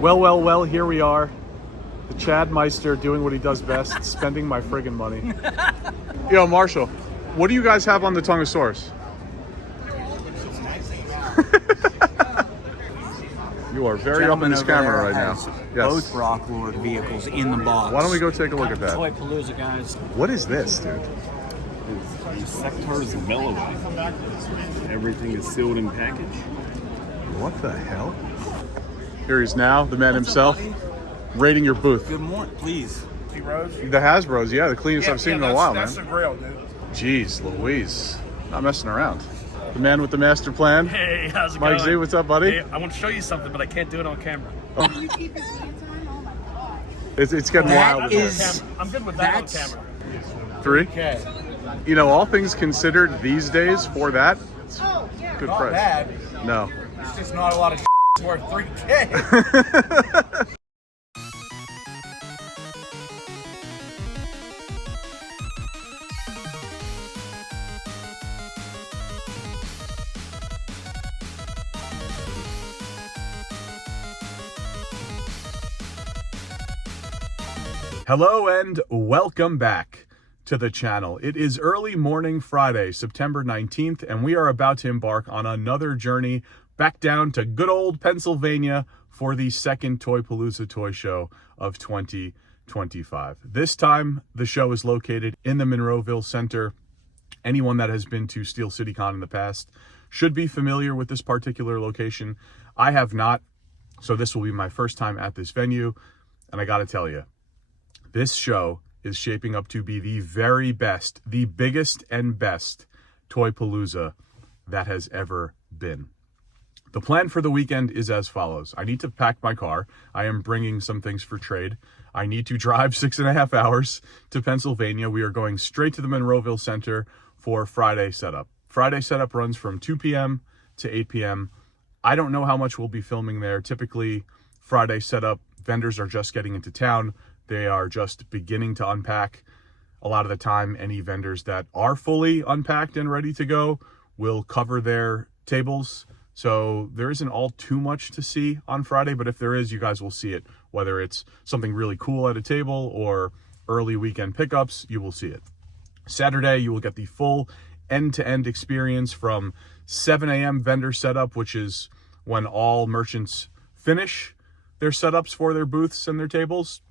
Well, here we are. The Chad Meister doing what he does best, spending my friggin' money. Yo, Marshall, what do you guys have on the Tongosaurus? You are very up in this camera right now. Yes. Both Rock Lord vehicles in the box. Why don't we go take a look at that? Toypalooza, guys. What is this, dude? Sector's mellowing. Everything is sealed and packaged. What the hell? Here he's now, the man himself, rating your booth. Good morning, please. The Rose? The Hasbro's, yeah, the cleanest I've seen in a while, man. That's the grill, dude. Jeez Louise, not messing around. The man with the master plan. Hey, how's it Mike going? Z, what's up, buddy? Hey, I want to show you something, but I can't do it on camera. Can you keep his pants on? Oh my god. It's getting That wild. in here. is- I'm good with that on That's- camera. 3. Okay. You know, all things considered these days for that, it's Oh, yeah. good Not price. bad. No. It's just not a lot of worth $3K. Hello and welcome back to the channel. It is early morning Friday, September 19th, and we are about to embark on another journey back down to good old Pennsylvania for the second Toypalooza toy show of 2025. This time, the show is located in the Monroeville Center. Anyone that has been to Steel City Con in the past should be familiar with this particular location. I have not, so this will be my first time at this venue, and I gotta tell you, this show is shaping up to be the very best, the biggest and best Toypalooza that has ever been. The plan for the weekend is as follows. I need to pack my car. I am bringing some things for trade. I need to drive 6.5 hours to Pennsylvania. We are going straight to the Monroeville Center for Friday setup. Friday setup runs from 2 p.m. to 8 p.m. I don't know how much we'll be filming there. Typically, Friday setup, vendors are just getting into town. They are just beginning to unpack. A lot of the time, any vendors that are fully unpacked and ready to go will cover their tables. So there isn't all too much to see on Friday, but if there is, you guys will see it. Whether it's something really cool at a table or early weekend pickups, you will see it. Saturday, you will get the full end-to-end experience from 7 a.m. vendor setup, which is when all merchants finish their setups for their booths and their tables.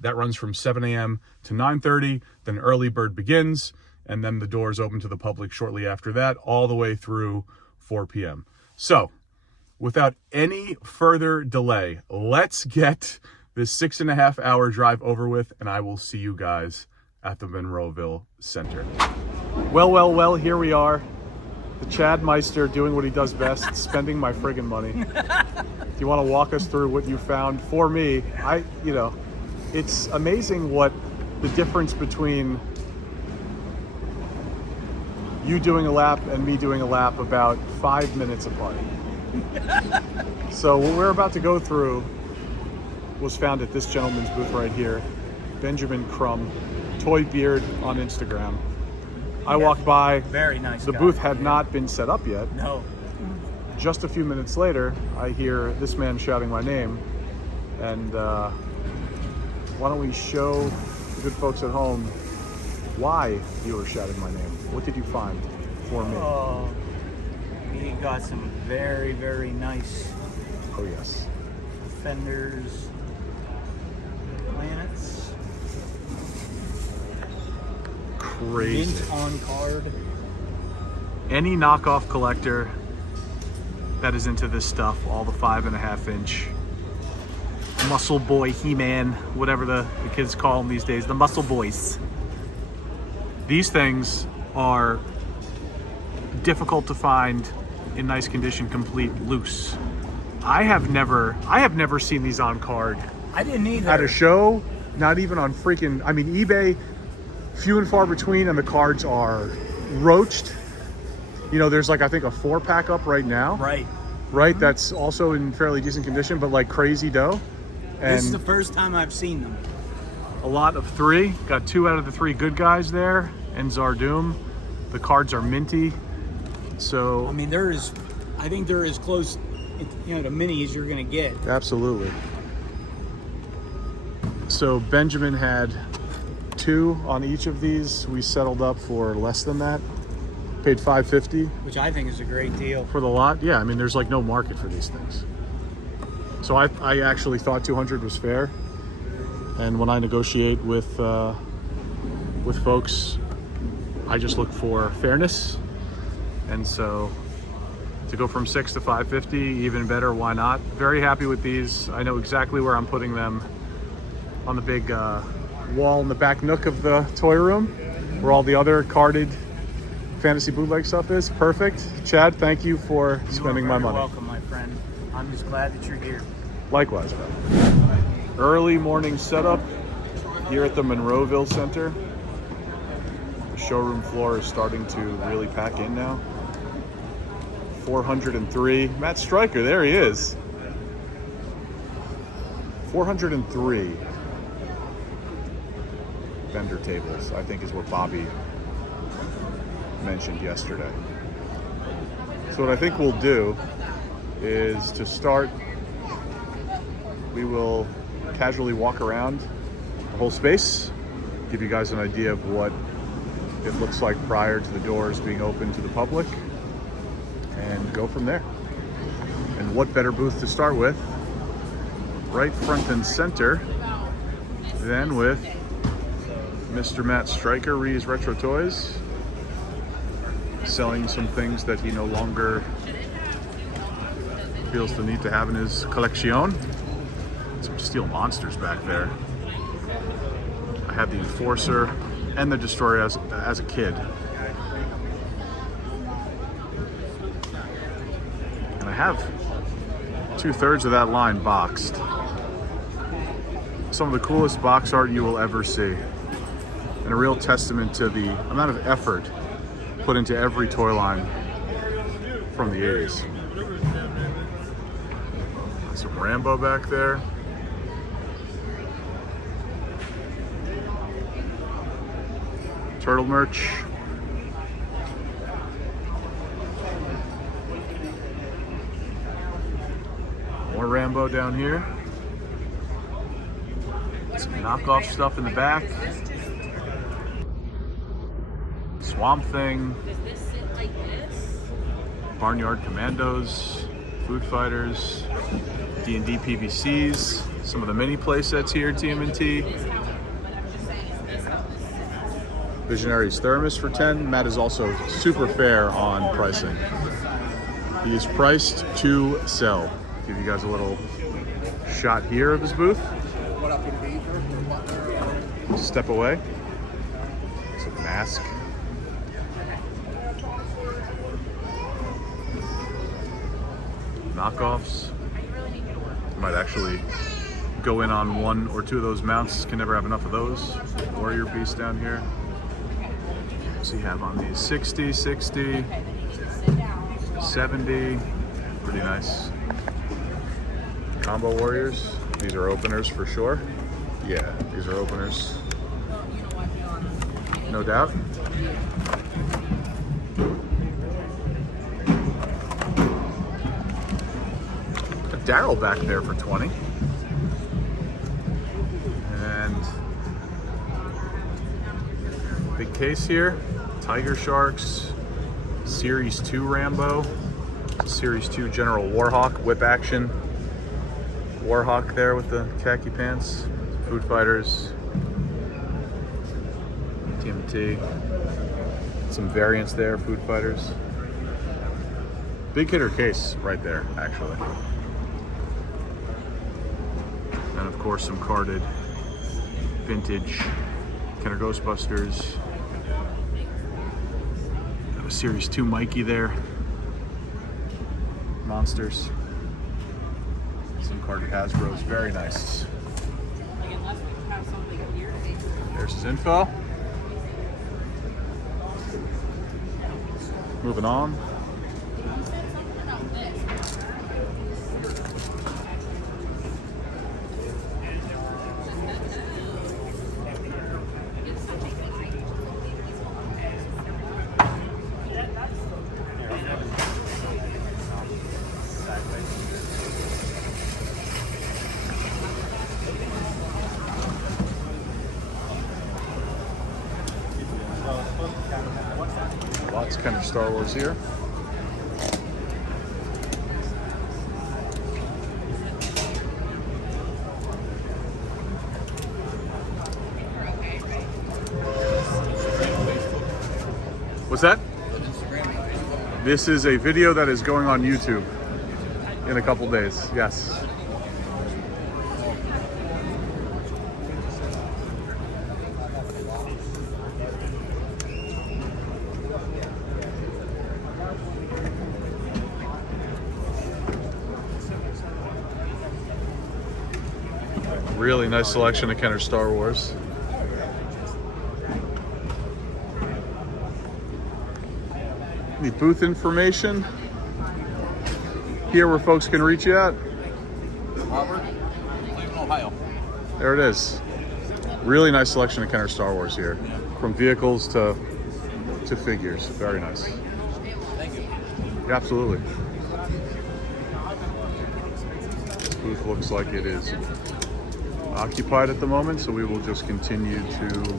That runs from 7 a.m. to 9:30, then early bird begins, and then the doors open to the public shortly after that, all the way through 4 p.m. So, without any further delay, let's get this 6.5 hour drive over with, and I will see you guys at the Monroeville Center. Well, here we are. The Chad Meister doing what he does best, spending my friggin' money. Do you want to walk us through what you found? For me, it's amazing what the difference between you doing a lap and me doing a lap about 5 minutes apart. So what we're about to go through was found at this gentleman's booth right here, Benjamin Crumb, Toy Beard on Instagram. I walked by, Very nice the guy. booth had not been set up yet. No. Just a few minutes later, I hear this man shouting my name, and why don't we show the good folks at home why you were shouting my name? What did you find for me? Oh, he got some very, very nice Oh yes. Defenders planets. Crazy. Mint on card. Any knockoff collector that is into this stuff, all the 5.5 inch muscle boy, He-Man, whatever the kids call them these days, the muscle boys. These things are difficult to find in nice condition, complete, loose. I have never seen these on card I didn't either. at a show, not even on freaking, eBay, few and far between, and the cards are roached. You know, there's like, I think a 4-pack up right now. Right. That's also in fairly decent condition, but like crazy dough. And This is the first time I've seen them. a lot of 3. Got 2 out of the 3 good guys there, and Zardoom. The cards are minty. So I mean, I think they're as close, to minis you're gonna get. absolutely. So Benjamin had 2 on each of these. We settled up for less than that. Paid $550 Which I think is a great deal. for the lot. Yeah, I mean, there's like no market for these things. So I actually thought 200 was fair. And when I negotiate with folks, I just look for fairness. And so to go from 6 to 550, even better, why not? Very happy with these. I know exactly where I'm putting them on the big wall in the back nook of the toy room, where all the other carded fantasy bootleg stuff is. Perfect. Chad, thank you for spending my money. You're welcome, my friend. I'm just glad that you're here. Likewise, man. Early morning setup here at the Monroeville Center. The showroom floor is starting to really pack in now. 403. Matt Stryker, there he is. 403 vendor tables, I think is what Bobby mentioned yesterday. So what I think we'll do is to start, we will casually walk around the whole space, give you guys an idea of what it looks like prior to the doors being open to the public, and go from there. And what better booth to start with, right front and center, than with Mr. Matt Stryker, Ree's Retro Toys, selling some things that he no longer feels the need to have in his collection. Some steel monsters back there. I had the Enforcer and the Destroyer as a kid. And I have 2/3 of that line boxed. Some of the coolest box art you will ever see. And a real testament to the amount of effort put into every toy line from the 80s. Some Rambo back there. Turtle merch. More Rambo down here. Some knockoff stuff in the back. Swamp Thing. Barnyard Commandos. Food Fighters. D and E PVCs. Some of the mini play sets here, TMNT. Visionaries Thermos for 10. Matt is also super fair on pricing. He is priced to sell. Give you guys a little shot here of his booth. Step away. It's a mask. Knockoffs. Might actually go in on 1 or 2 of those mounts. Can never have enough of those. Warrior Beast down here. So you have on these 60, 60, 70. Pretty nice. Combo Warriors. These are openers for sure. Yeah, these are openers. No doubt. Daryl back there for 20. And big case here. Tiger Sharks. Series 2 Rambo. Series 2 General Warhawk. Whip action. Warhawk there with the khaki pants. Food Fighters. TMT. Some variants there, Food Fighters. Big hitter case right there, actually. And of course some carded vintage Kenner Ghostbusters. Got a Series 2 Mikey there. Monsters. Some carded Hasbros, very nice. There's his info. Moving on. That's kind of Star Wars here. What's that? This is a video that is going on YouTube in a couple days. Yes. Really nice selection of Kenner Star Wars. The booth information here where folks can reach you at. Robert, Cleveland, Ohio. There it is. Really nice selection of Kenner Star Wars here. From vehicles to figures. Very nice. Thank you. Yeah, absolutely. This booth looks like it is occupied at the moment, so we will just continue to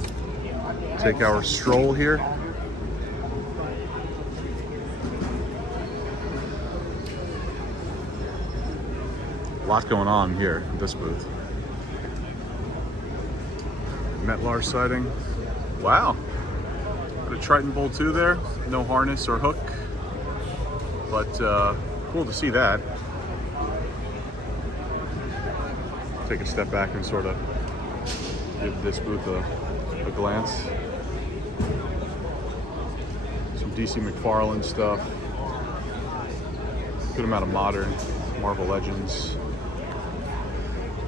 take our stroll here. A lot going on here at this booth. Metlar sighting. Wow. Got a Triton Bull 2 there. No harness or hook, but cool to see that. Take a step back and sort of give this booth a glance. Some DC McFarlane stuff. Good amount of modern Marvel Legends.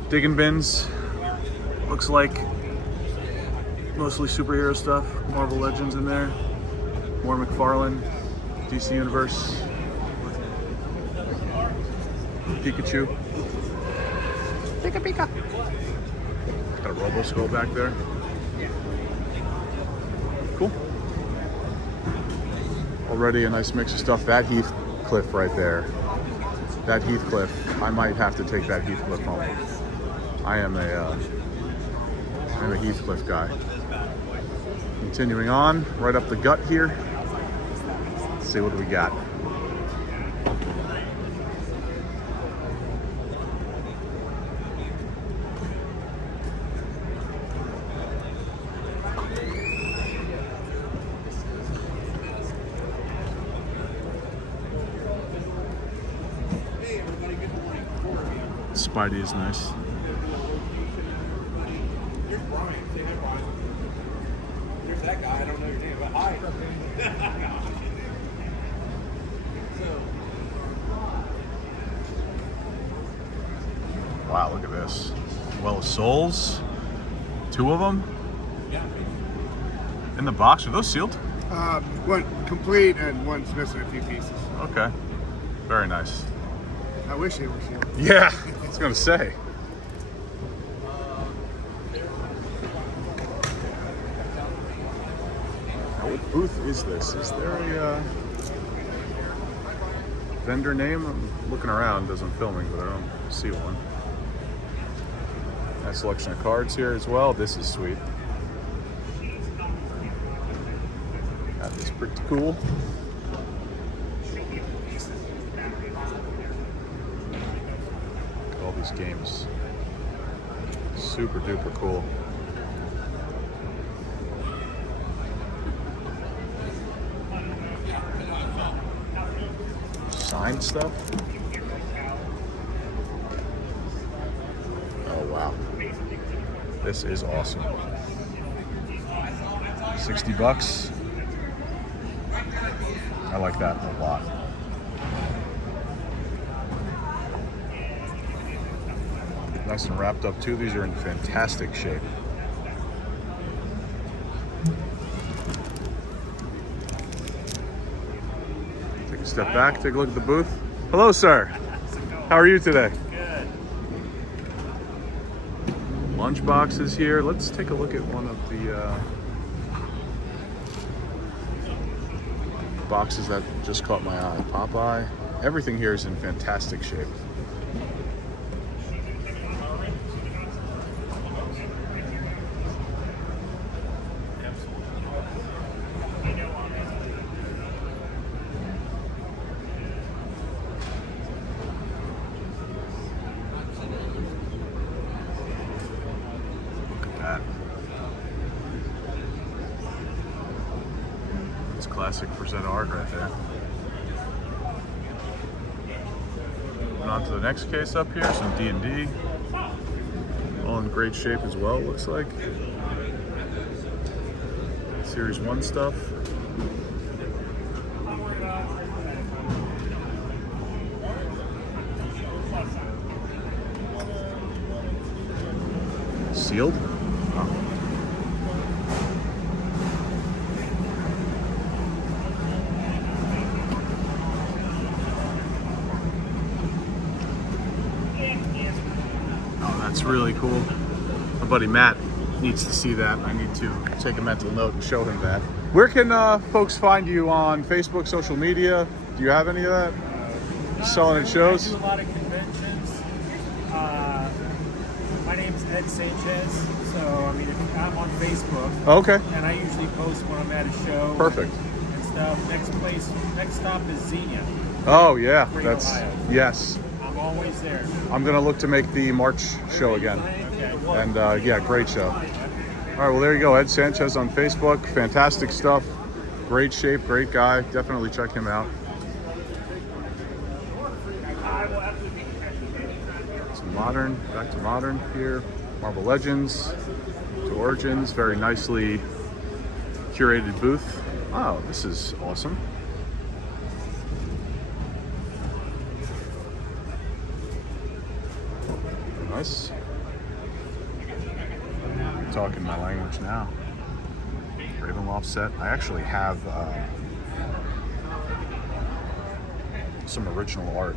Digging bins. Looks like mostly superhero stuff. Marvel Legends in there. More McFarlane. DC Universe. Pikachu. Pika Pika. Got a Robo Skull back there. Cool. Already a nice mix of stuff. That Heathcliff right there. That Heathcliff. I might have to take that Heathcliff home. I'm a Heathcliff guy. Continuing on, right up the gut here. Let's see what we got. Spidey is nice. Here's that guy. I don't know your name, but hi. Wow, look at this. Well of Souls. 2 of them. In the box. Are those sealed? One complete and one's missing a few pieces. Okay. Very nice. I wish they were sealed. Yeah, I was gonna say. Now, what booth is this? Is there a vendor name? I'm looking around as I'm filming, but I don't see one. Nice selection of cards here as well. This is sweet. That is pretty cool. All these games. Super duper cool. Signed stuff. Oh wow. This is awesome. 60 bucks. I like that a lot. Nice and wrapped up too. These are in fantastic shape. Take a step back, take a look at the booth. Hello, sir. How are you today? Good. Lunch boxes here. Let's take a look at one of the boxes that just caught my eye. Popeye. Everything here is in fantastic shape. classic % art right there. And on to the next case up here, some D and D. All in great shape as well, looks like. Series 1 stuff. Sealed? Oh. Oh, that's really cool. My buddy Matt needs to see that. I need to take a mental note and show him that. Where can folks find you on Facebook, social media? Do you have any of that? Selling at shows? I do a lot of conventions. My name's Ed Sanchez, so I mean, I'm on Facebook. Okay. And I usually post when I'm at a show. Perfect. And stuff. Next stop is Xenia. Oh yeah, Great that's Ohio. yes. I'm always there. I'm gonna look to make the March show again. Okay. And yeah, great show. All right, well there you go, Ed Sanchez on Facebook. Fantastic stuff. Great shape, great guy. Definitely check him out. Some modern, back to modern here. Marvel Legends to Origins. Very nicely curated booth. Oh, this is awesome. Nice. I'm talking my language now. Ravenloft set. I actually have some original art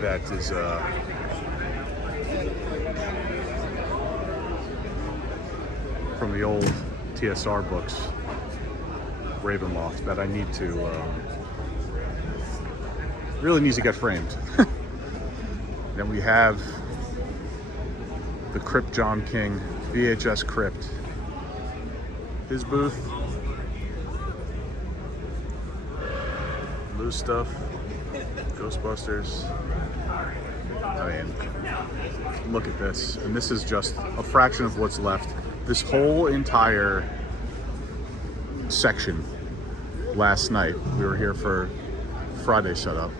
that is from the old TSR books, Ravenloft, that I need to really needs to get framed. Then we have the Crypt John King VHS Crypt. His booth. Loose stuff. Ghostbusters. I mean, look at this. And this is just a fraction of what's left. This whole entire section last night, we were here for Friday setup,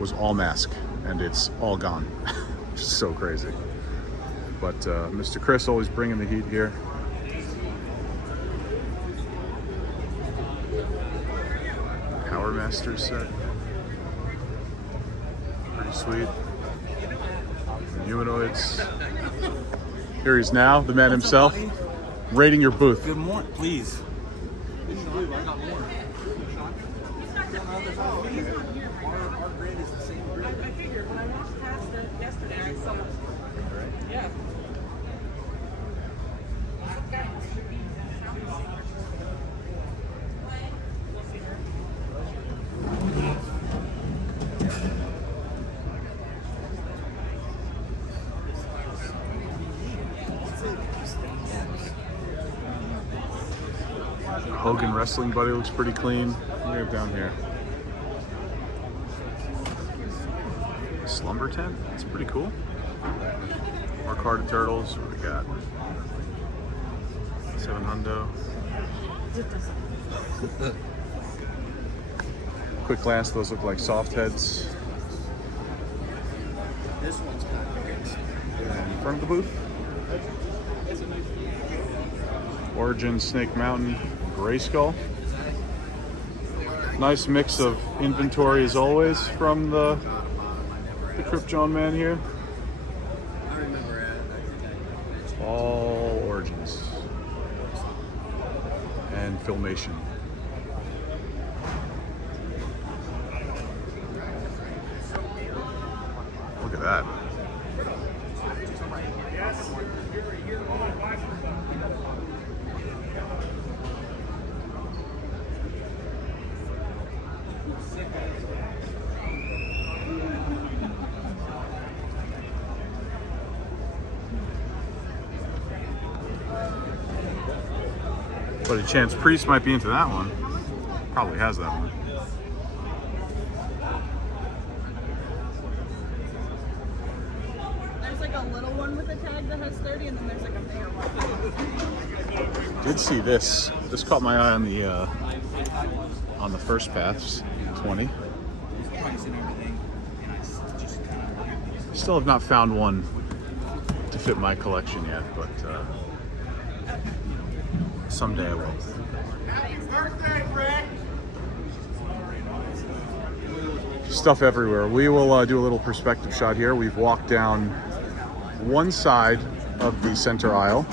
was all mask, and it's all gone. Just so crazy. But Mr. Chris always bringing the heat here. Power Master set. Pretty sweet. Humanoids. Here he is now, the man himself, raiding your booth. Good morning, please. I figured when I walked past them yesterday, I saw. Yeah. Hogan Wrestling Buddy looks pretty clean. What do we have down here? Slumber tent? That's pretty cool. More carded turtles. What do we got? 7 hundo. Quick glance, those look like soft heads. This one's kind of weird. And in front of the booth. Origin, Snake Mountain, Grayskull. Nice mix of inventory as always from the Crypt John man here. I remember it. All Origins and Filmation. Look at that. But a chance Priest might be into that one. Probably has that one. There's like a little one with a tag that has 30, and then there's like a bigger one. Did see this This caught my eye on the first paths, 20. Still have not found one to fit my collection yet, but someday I will. Stuff everywhere. We will do a little perspective shot here. We've walked down one side of the center aisle.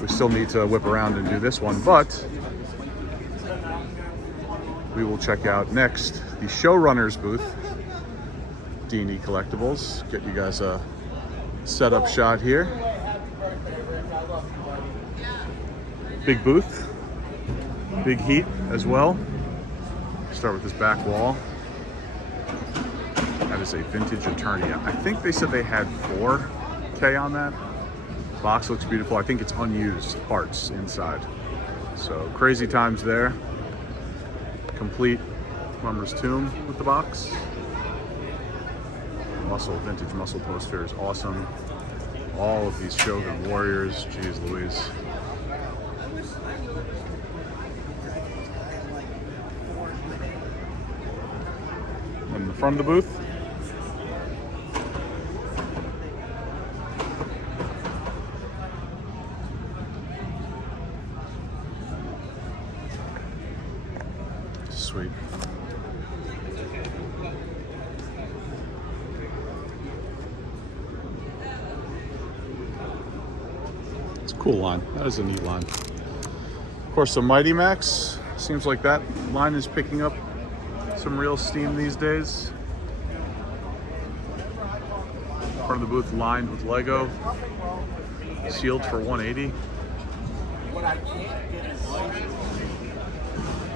We still need to whip around and do this one, but we will check out next the showrunners booth, D and E Collectibles. Get you guys a setup shot here. Big booth, big heat as well. Start with this back wall. That is a vintage Eternia. I think they said they had 4K on that. Box looks beautiful. I think it's unused parts inside. So crazy times there. Complete Plumber's Tomb with the box. Vintage muscle poster is awesome. All of these Shogun Warriors. Jeez Louise. In the front of the booth, sweet. It's a cool line. That is a neat line. Of course, the Mighty Max. Seems like that line is picking up some real steam these days. Part of the booth lined with Lego. Sealed for $180. What I can't get is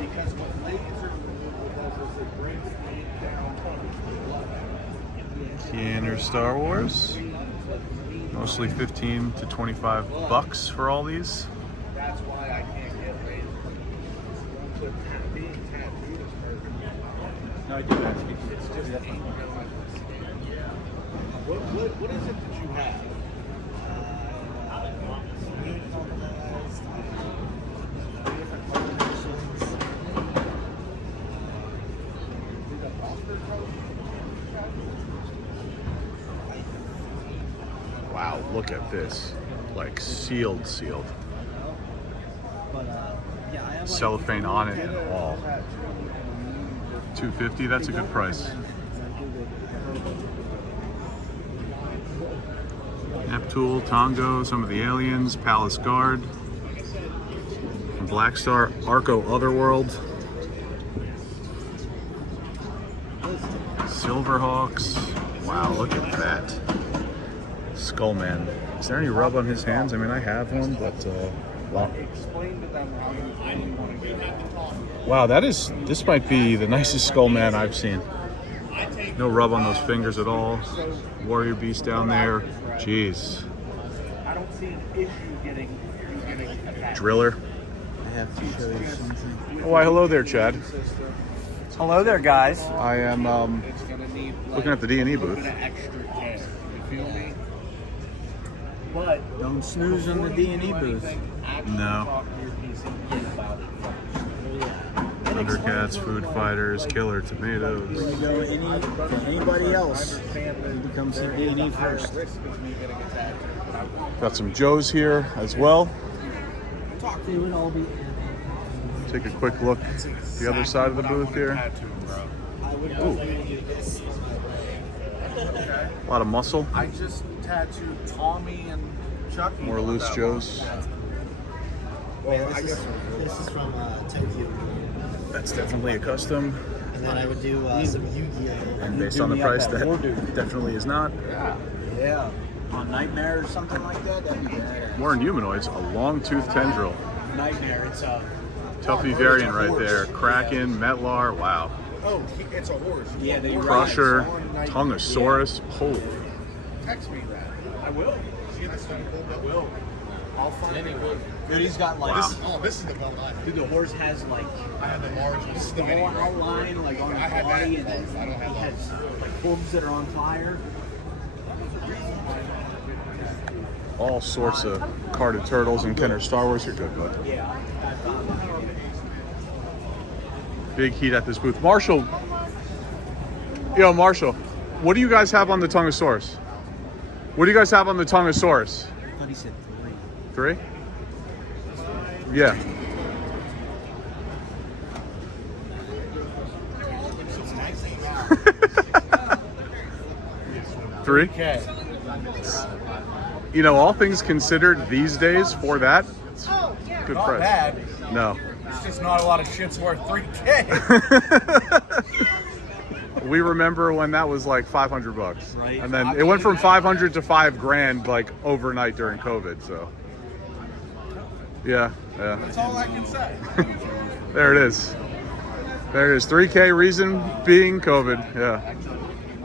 because what laser does is it brings the down. Kenner Star Wars. Mostly 15 to 25 bucks for all these. That's why I can't get lasers. So being tattooed is perfect. No, I do actually. It's just what is it that you have? Wow, look at this. Like sealed. Cellophane on it and all. $250, that's a good price. Neptune, Tongo, some of the aliens, Palace Guard, from Black Star, Arco Otherworld, Silverhawks. Wow, look at that. Skullman. Is there any rub on his hands? I mean, I have one, but wow. Wow, this might be the nicest Skullman I've seen. No rub on those fingers at all. Warrior Beast down there. Jeez. I don't see an issue getting Driller. I have to show you something. Oh, why, hello there, Chad. Hello there, guys. I am looking at the D and E booth. extra care. You feel me? But don't snooze on the D and E booth. No. Thundercats, Food Fighters, Killer Tomatoes. When you go to anybody else, it becomes a D and E first. Got some Joes here as well. They would all be. Take a quick look at the other side of the booth here. Ooh. A lot of muscle. I just tattooed Tommy and Chucky. More loose Joes. Well, This is from Tokyo. That's definitely a custom. And then I would do some Yu-Gi-Oh! And based on the price, that definitely is not. Yeah. On Nightmare or something like that, that'd be bad. More in humanoids, a long-toothed tendril. Nightmare, it's a. Tuffy variant right there. Kraken, Metlar, wow. Oh, it's a horse. Yeah, they Crusher, Tongosaurus. Holy. Text me that. I will. See this thing pulled up? I will. I'll find it. Dude, he's got like. Wow. This is the belt I have. Dude, the horse has like. I have the margin. This is the The mini whole outline, like on I his have body, that. and then I don't have he has like hooves that are on fire. All sorts of carded turtles and Kenner Star Wars. You're good, bud. Yeah. Big heat at this booth. Marshall. Yo, Marshall. What do you guys have on the Tongosaurus? What do you guys have on the Tongosaurus? I thought he said 3? Yeah. Three? You know, all things considered these days for that, it's good Not price. bad. No. It's just not a lot of shit's worth $3K. We remember when that was like $500, Right. and then it went from 500 to $5,000 like overnight during COVID. So, yeah. That's all I can say. There it is. There it is. 3K reason being COVID. Yeah.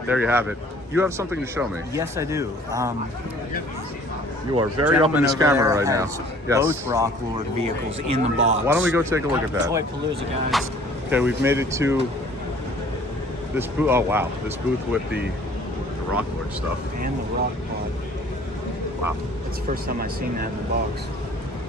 There you have it. You have something to show me. Yes, I do. You are very up in this camera right now. Yes. Both Rocklord vehicles in the box. Why don't we go take a look at that? Toypalooza, guys. Okay, we've made it to this booth. Oh wow, this booth with the Rocklord stuff. And the Rock Pod. Wow. It's the first time I've seen that in the box.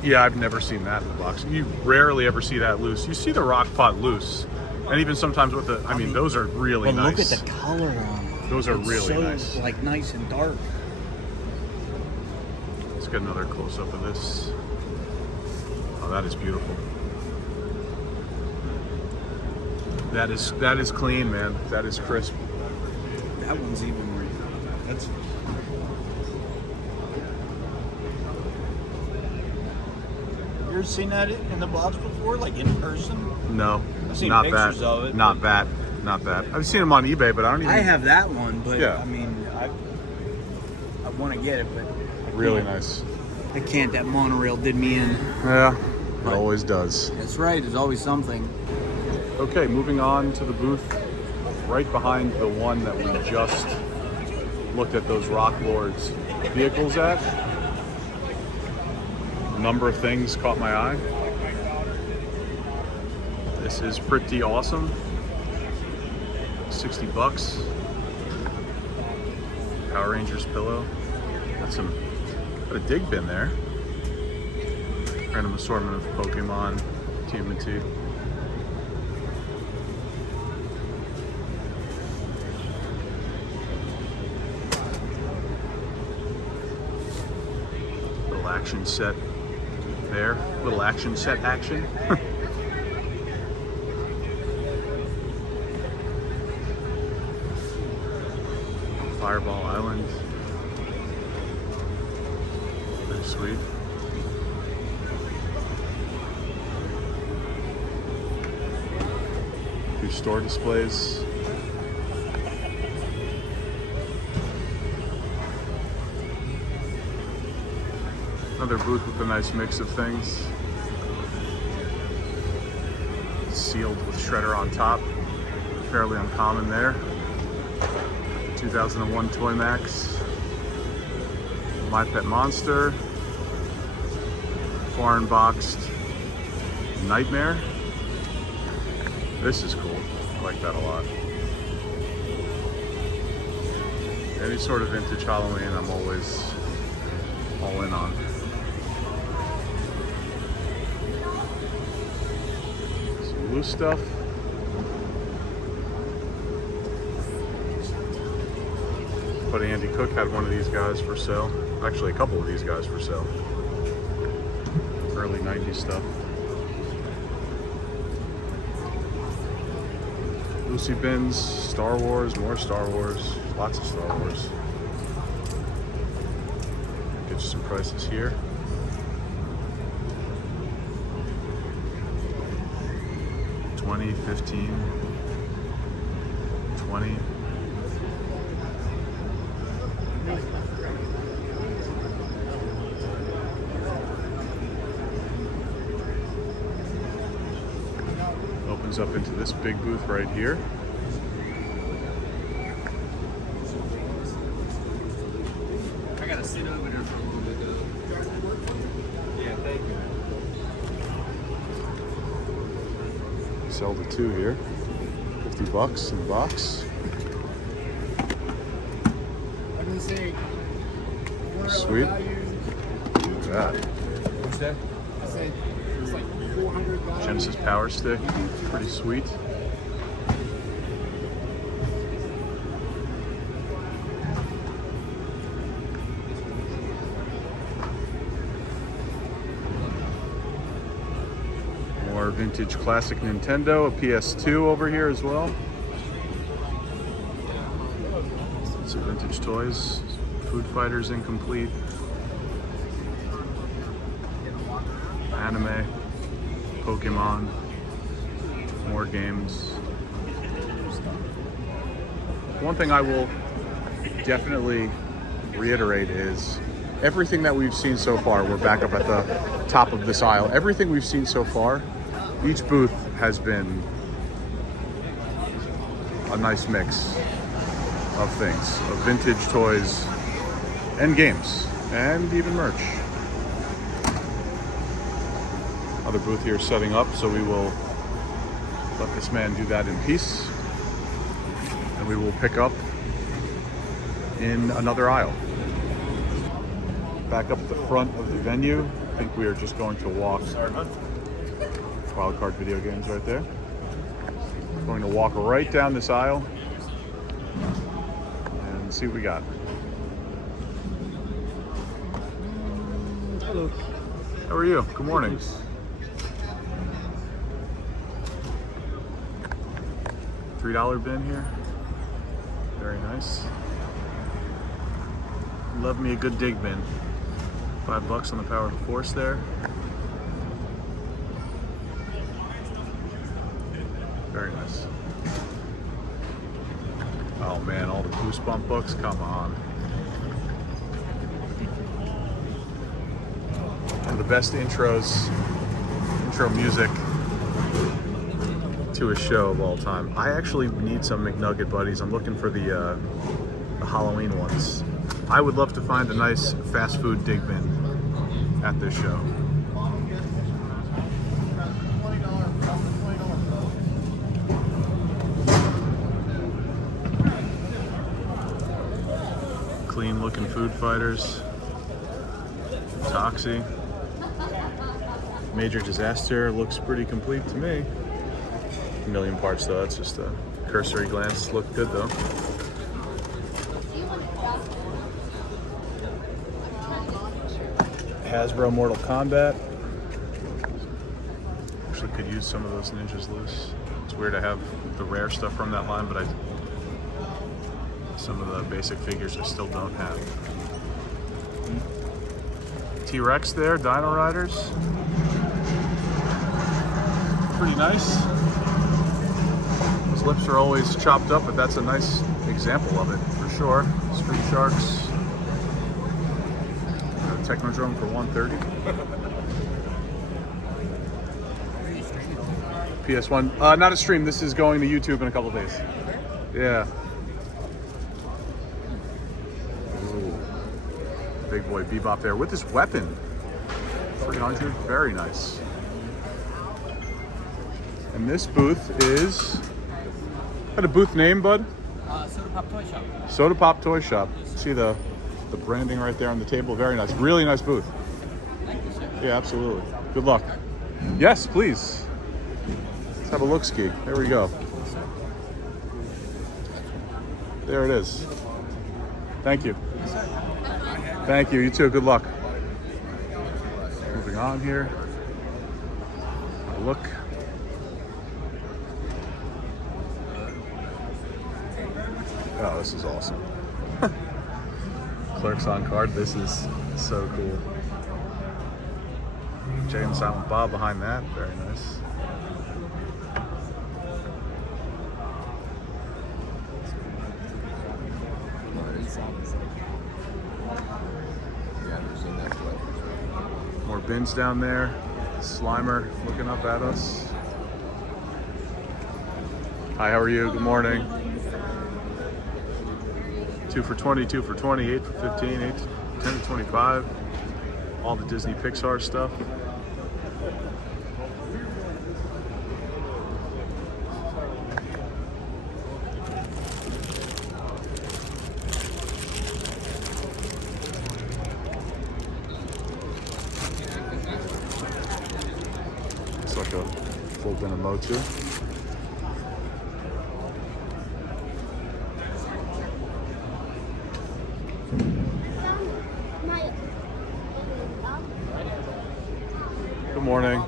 Yeah, I've never seen that in the box. You rarely ever see that loose. You see the rock pot loose, and even sometimes with the. I mean, those are really But nice. look at the color on it. Those are It's really so, nice. Like nice and dark. Let's get another close up of this. Oh, that is beautiful. That is clean, man. That is crisp. That one's even. That's. You ever seen that in the box before, like in person? No, I've seen not pictures that. of it, Not that. Not that. I've seen them on eBay, but I don't even. I have that one, but Yeah. I mean, I want to get it, but Really nice. I can't. That monorail did me in. Yeah, it always does. That's right. There's always something. Okay, moving on to the booth right behind the one that we just looked at those Rocklords vehicles at. A number of things caught my eye. This is pretty awesome. $60. Power Rangers pillow. Got a dig bin there. Random assortment of Pokemon, TMNT. Little action set there. Little action set action. Fireball Island. Very sweet. Two store displays. Another booth with a nice mix of things. Sealed with shredder on top. Fairly uncommon there. 2001 Toy Max. My Pet Monster. Foreign boxed Nightmare. This is cool. I like that a lot. Any sort of vintage Halloween, I'm always all in on. Some loose stuff. But Andy Cook had one of these guys for sale. Actually, a couple of these guys for sale. Early 90s stuff. Lucy bins, Star Wars, more Star Wars, lots of Star Wars. Get you some prices here. $20, $15, $20. Opens up into this big booth right here. I gotta sit over there for a little bit though. Yeah, thank you. Sell the two here. $50 in the box. Sweet. Look at that. What's that? I said it's like 400 Genesis Power Stick. Pretty sweet. More vintage classic Nintendo, a PS2 over here as well. Some vintage toys, Food Fighters Incomplete, anime, Pokemon, more games. One thing I will definitely reiterate is everything that we've seen so far, we're back up at the top of this aisle, everything we've seen so far, each booth has been a nice mix of things, of vintage toys and games, and even merch. Other booth here setting up, so we will let this man do that in peace, and we will pick up in another aisle. Back up at the front of the venue, I think we are just going to walk. Wildcard video games right there. Going to walk right down this aisle and see what we got. Hello. How are you? Good morning. $3 bin here. Very nice. Love me a good dig bin. $5 on the Power of the Force there. Very nice. Oh man, all the Goosebump books, come on. One of the best intro music to a show of all time. I actually need some McNugget buddies. I'm looking for the Halloween ones. I would love to find a nice fast food dig bin at this show. Clean looking Food Fighters. Toxie. Major Disaster looks pretty complete to me. A million parts though, that's just a cursory glance. Looked good though. Hasbro Mortal Kombat. Actually could use some of those ninjas loose. It's weird to have the rare stuff from that line, but some of the basic figures I still don't have. T-Rex there, Dino Riders. Pretty nice. Those lips are always chopped up, but that's a nice example of it for sure. Street Sharks. Technodrome for $130. PS1. Not a stream. This is going to YouTube in a couple days. Yeah. Ooh. Big boy Bebop there with his weapon. 300. Very nice. And this booth is. Got a booth name, bud? Soda Pop Toy Shop. Soda Pop Toy Shop. See the branding right there on the table. Very nice. Really nice booth. Thank you, sir. Yeah, absolutely. Good luck. Yes, please. Let's have a look-ski. There we go. There it is. Thank you. Thank you. You too. Good luck. Moving on here. Have a look. Oh, this is awesome. Clerks on card. This is so cool. Jay and Silent Bob behind that. Very nice. More bins down there. Slimer looking up at us. Hi, how are you? Good morning. 2 for 20, 2 for 20, 8 for 15, 8 to 10 to 25. All the Disney Pixar stuff. Looks like a full bin of Motu. Good morning.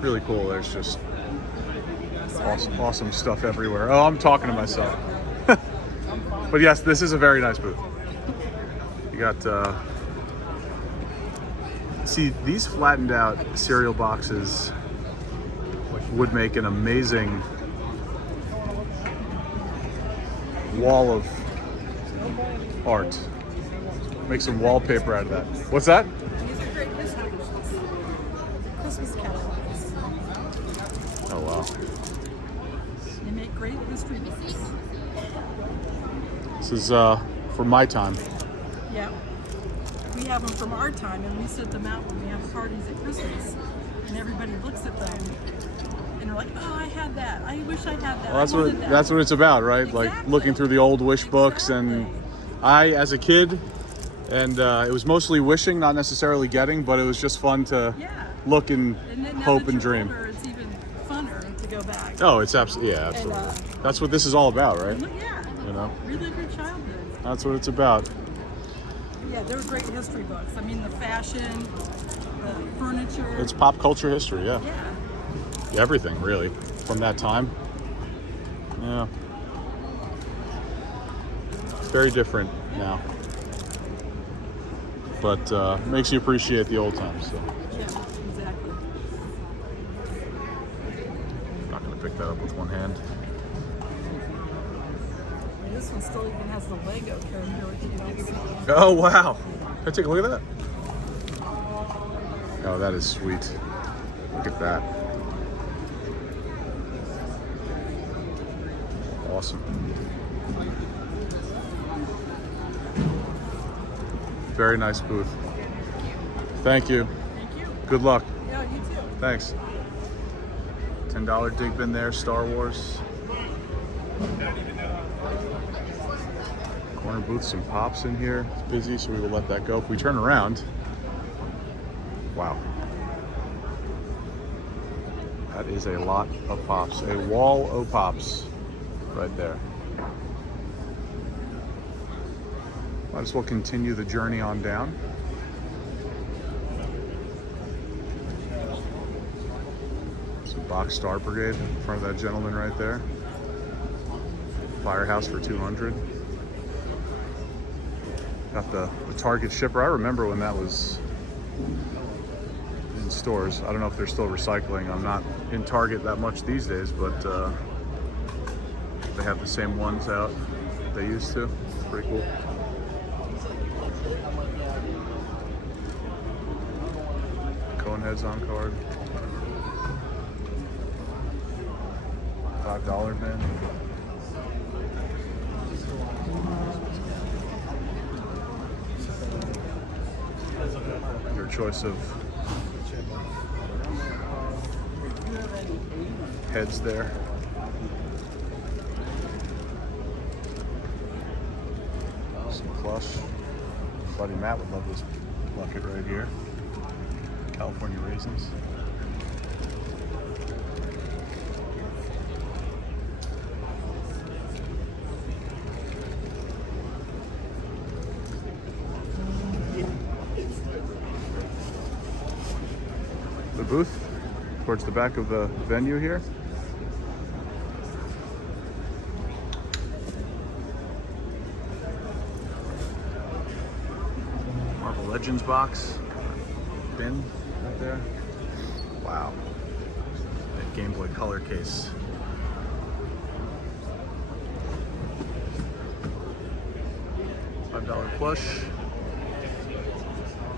Really cool. There's just awesome stuff everywhere. Oh, I'm talking to myself. But yes, this is a very nice booth. You got, see, these flattened out cereal boxes would make an amazing wall of art. Make some wallpaper out of that. What's that? These are great history books. Christmas catalogs. Oh, wow. They make great history books. This is from my time. Yeah. We have them from our time, and we set them out when we have parties at Christmas. And everybody looks at them, and they're like, "Oh, I had that. I wish I had that." Well, I wanted that." that's what it's about, right? Like Exactly. looking through the old wish books, and Exactly. I, as a kid, and it was mostly wishing, not necessarily getting, but it was just fun to Yeah. look and And then now hope that and you're dream. older, it's even funner to go back. Oh, it's absolutely, yeah, absolutely. That's what this is all about, right? Yeah. You know, Really good childhood. that's what it's about. Yeah, they're great history books. I mean, the fashion, the furniture. It's pop culture history, yeah. Yeah. Everything, really, from that time. Yeah. It's very different now. But makes you appreciate the old times, so. Yeah, exactly. Not gonna pick that up with one hand. And this one still even has the Lego character, which you don't see. Oh, wow. Can I take a look at that? Oh, that is sweet. Look at that. Awesome. Very nice booth. Thank you. Thank you. Good luck. Yeah, you too. Thanks. $10 dig bin there, Star Wars. Corner booth, some pops in here. It's busy, so we will let that go. If we turn around, wow. That is a lot of pops. A wall of pops right there. Might as well continue the journey on down. Some Box Star Brigade in front of that gentleman right there. Firehouse for 200. Got the Target shipper. I remember when that was in stores. I don't know if they're still recycling. I'm not in Target that much these days, but they have the same ones out that they used to. It's pretty cool. Cone heads on card. $5 bin. Your choice of heads there. Some plush. Buddy Matt would love this bucket right here. California raisins. The booth towards the back of the venue here. Marvel Legends box. Bin right there. Wow. That Game Boy Color case. $5 plush.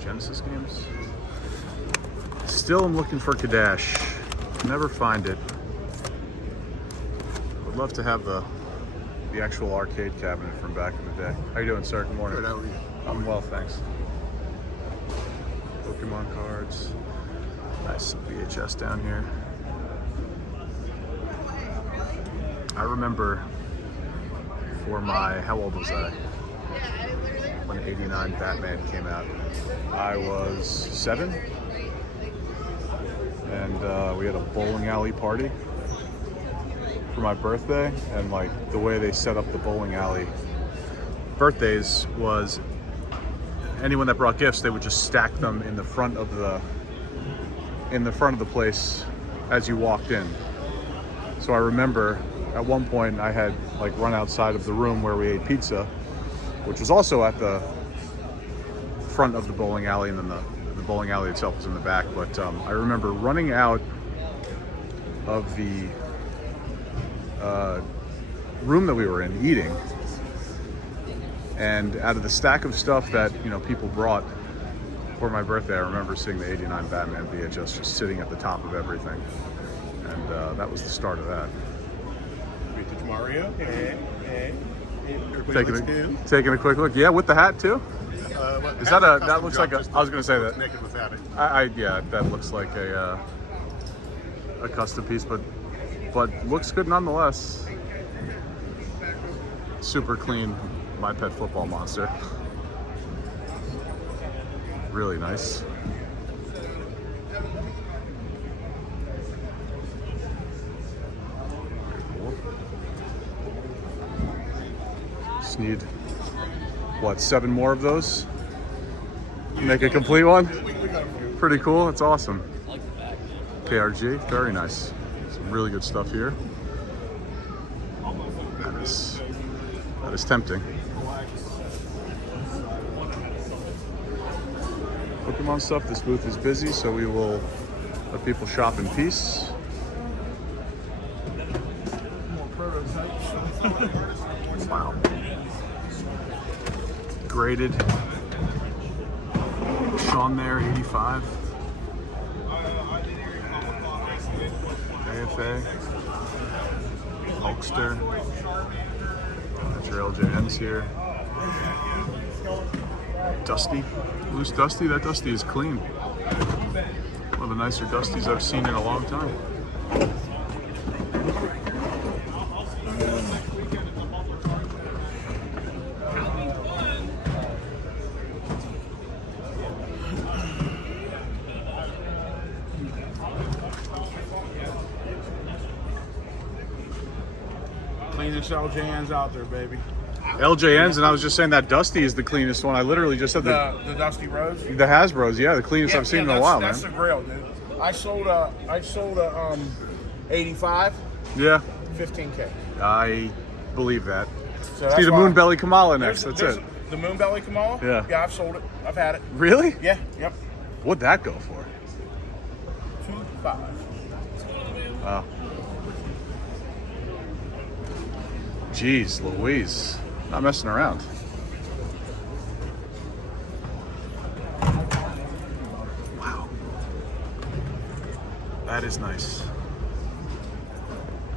Genesis games. Still am looking for Kadash. Never find it. Would love to have the actual arcade cabinet from back in the day. How you doing, sir? Good morning. Good, how are you? I'm well, thanks. Pokemon cards. Nice VHS down here. I remember for my, how old was I? When '89 Batman came out. I was 7. And we had a bowling alley party. for my birthday, and like the way they set up the bowling alley birthdays was anyone that brought gifts, they would just stack them in the front of the place as you walked in. So I remember at one point I had like run outside of the room where we ate pizza, which was also at the front of the bowling alley, and then the bowling alley itself was in the back. But I remember running out of the room that we were in eating, and out of the stack of stuff that, you know, people brought for my birthday, I remember seeing the '89 Batman VHS just sitting at the top of everything, and that was the start of that. Vintage Mario. Hey. Taking a quick look. Yeah, with the hat too. Is that a? That looks like a. I was going to say that. Naked without it. Yeah, that looks like a custom piece, but looks good nonetheless. Super clean, My Pet Football Monster. Really nice. Very cool. Just need, what, 7 more of those? Make a complete one? Pretty cool. It's awesome. KRG, very nice. Some really good stuff here. That is tempting. Pokemon stuff. This booth is busy, so we will let people shop in peace. Wow. Graded. Sean there, 85. AFA. Hulkster. That's your LJNs here. Dusty. Loose Dusty. That Dusty is clean. One of the nicer Dusties I've seen in a long time. Cleanest LJNs out there, baby. LJNs, and I was just saying that Dusty is the cleanest one. I literally just said The Dusty Rose. the Hasbro's, yeah, the cleanest I've seen in a while, man. That's the grill, dude. I sold a 85, Yeah, 15K. I believe that. So See the Moonbelly Kamala next. That's it. The Moonbelly Kamala? Yeah. Yeah, I've sold it. I've had it. Really? Yeah, yep. What'd that go for? 2.5. Wow. Jeez Louise. Not messing around. Wow. That is nice.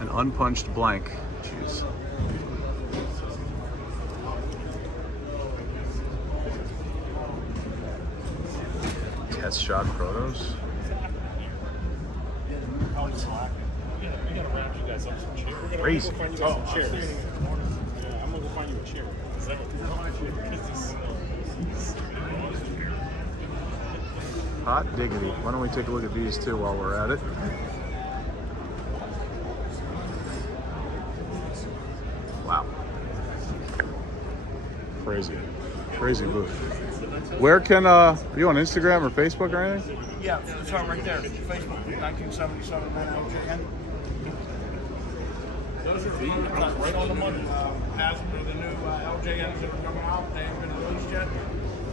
An unpunched blank. Jeez. Test shot protos. Crazy. I'm gonna go find you a chair. Hot diggity. Why don't we take a look at these too while we're at it? Wow. Crazy. Crazy booth. Where can, are you on Instagram or Facebook or anything? Yeah, it's on right there. Facebook, 1977 LJN. Those are right on the money. Hasbro, the new LJNs that are coming out, they haven't been released yet.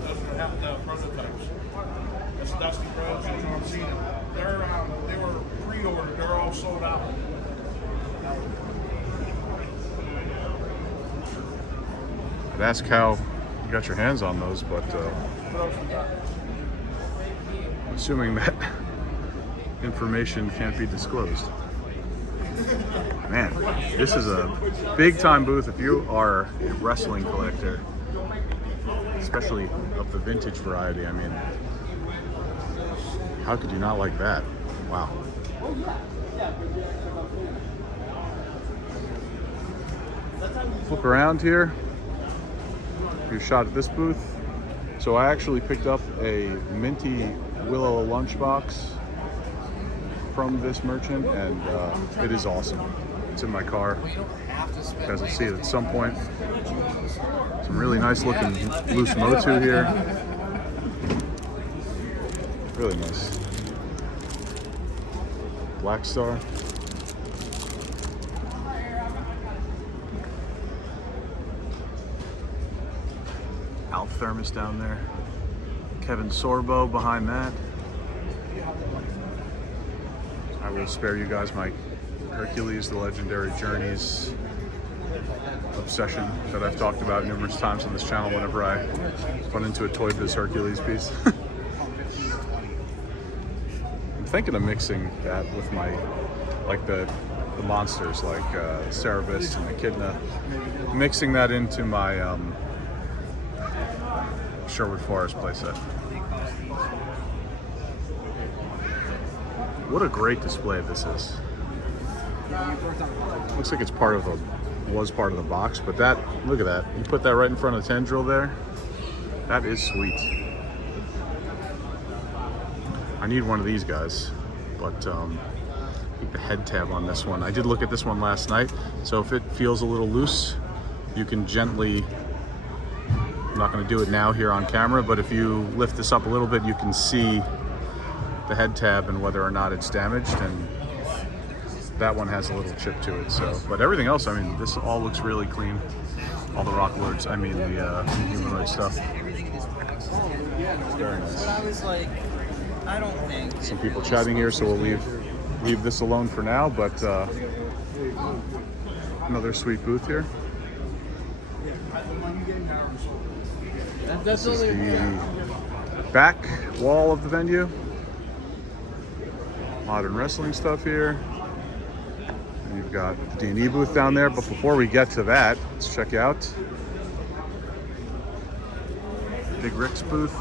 Those are the prototypes. That's Dusty Rose and John Cena. They were pre-ordered. They're all sold out. I'd ask how you got your hands on those, but I'm assuming that information can't be disclosed. Man, this is a big time booth if you are a wrestling collector, especially of the vintage variety. I mean, how could you not like that? Wow. Look around here. Your shot at this booth. So I actually picked up a minty Willow lunchbox from this merchant, and it is awesome. It's in my car. You guys will see it at some point. Some really nice looking loose Motu here. Really nice. Black Star. Alf Thermos down there. Kevin Sorbo behind that. I will spare you guys my Hercules, the Legendary Journeys obsession that I've talked about numerous times on this channel whenever I run into a Toy Biz Hercules piece. I'm thinking of mixing that with my, like the monsters, like Cerebus and Echidna. Mixing that into my Sherwood Forest playset. What a great display this is. Looks like it's was part of the box, but that, look at that. You put that right in front of the tendril there. That is sweet. I need one of these guys, but keep the head tab on this one. I did look at this one last night, so if it feels a little loose, you can gently, I'm not going to do it now here on camera, but if you lift this up a little bit, you can see the head tab and whether or not it's damaged, and that one has a little chip to it. So, but everything else, I mean, this all looks really clean. All the Rock Lords, I mean the humanoid stuff. Very nice. I was like, I don't think. Some people chatting here, so we'll leave this alone for now. But another sweet booth here. This is the back wall of the venue. Modern wrestling stuff here. And you've got the D and E booth down there. But before we get to that, let's check out Big Rick's booth.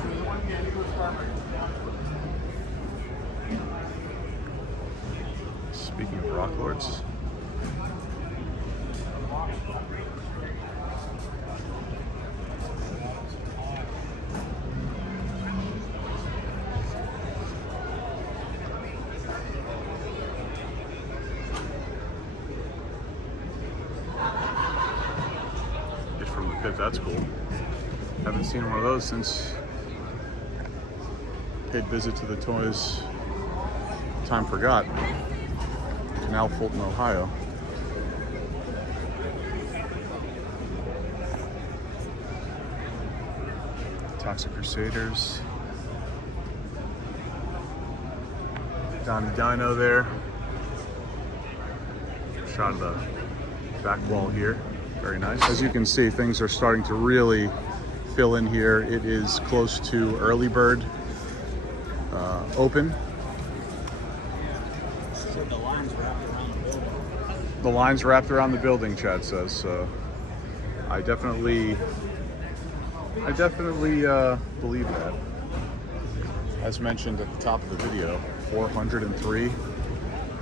Speaking of Rock Lords. That's cool. Haven't seen one of those since paid visit to the toys. Time forgot. Canal Fulton, Ohio. Toxic Crusaders. Donnie Dino there. Shot of the back wall here. Very nice. As you can see, things are starting to really fill in here. It is close to early bird open. So the line's wrapped around the building. The line's wrapped around the building, Chad says. So I definitely believe that. As mentioned at the top of the video, 403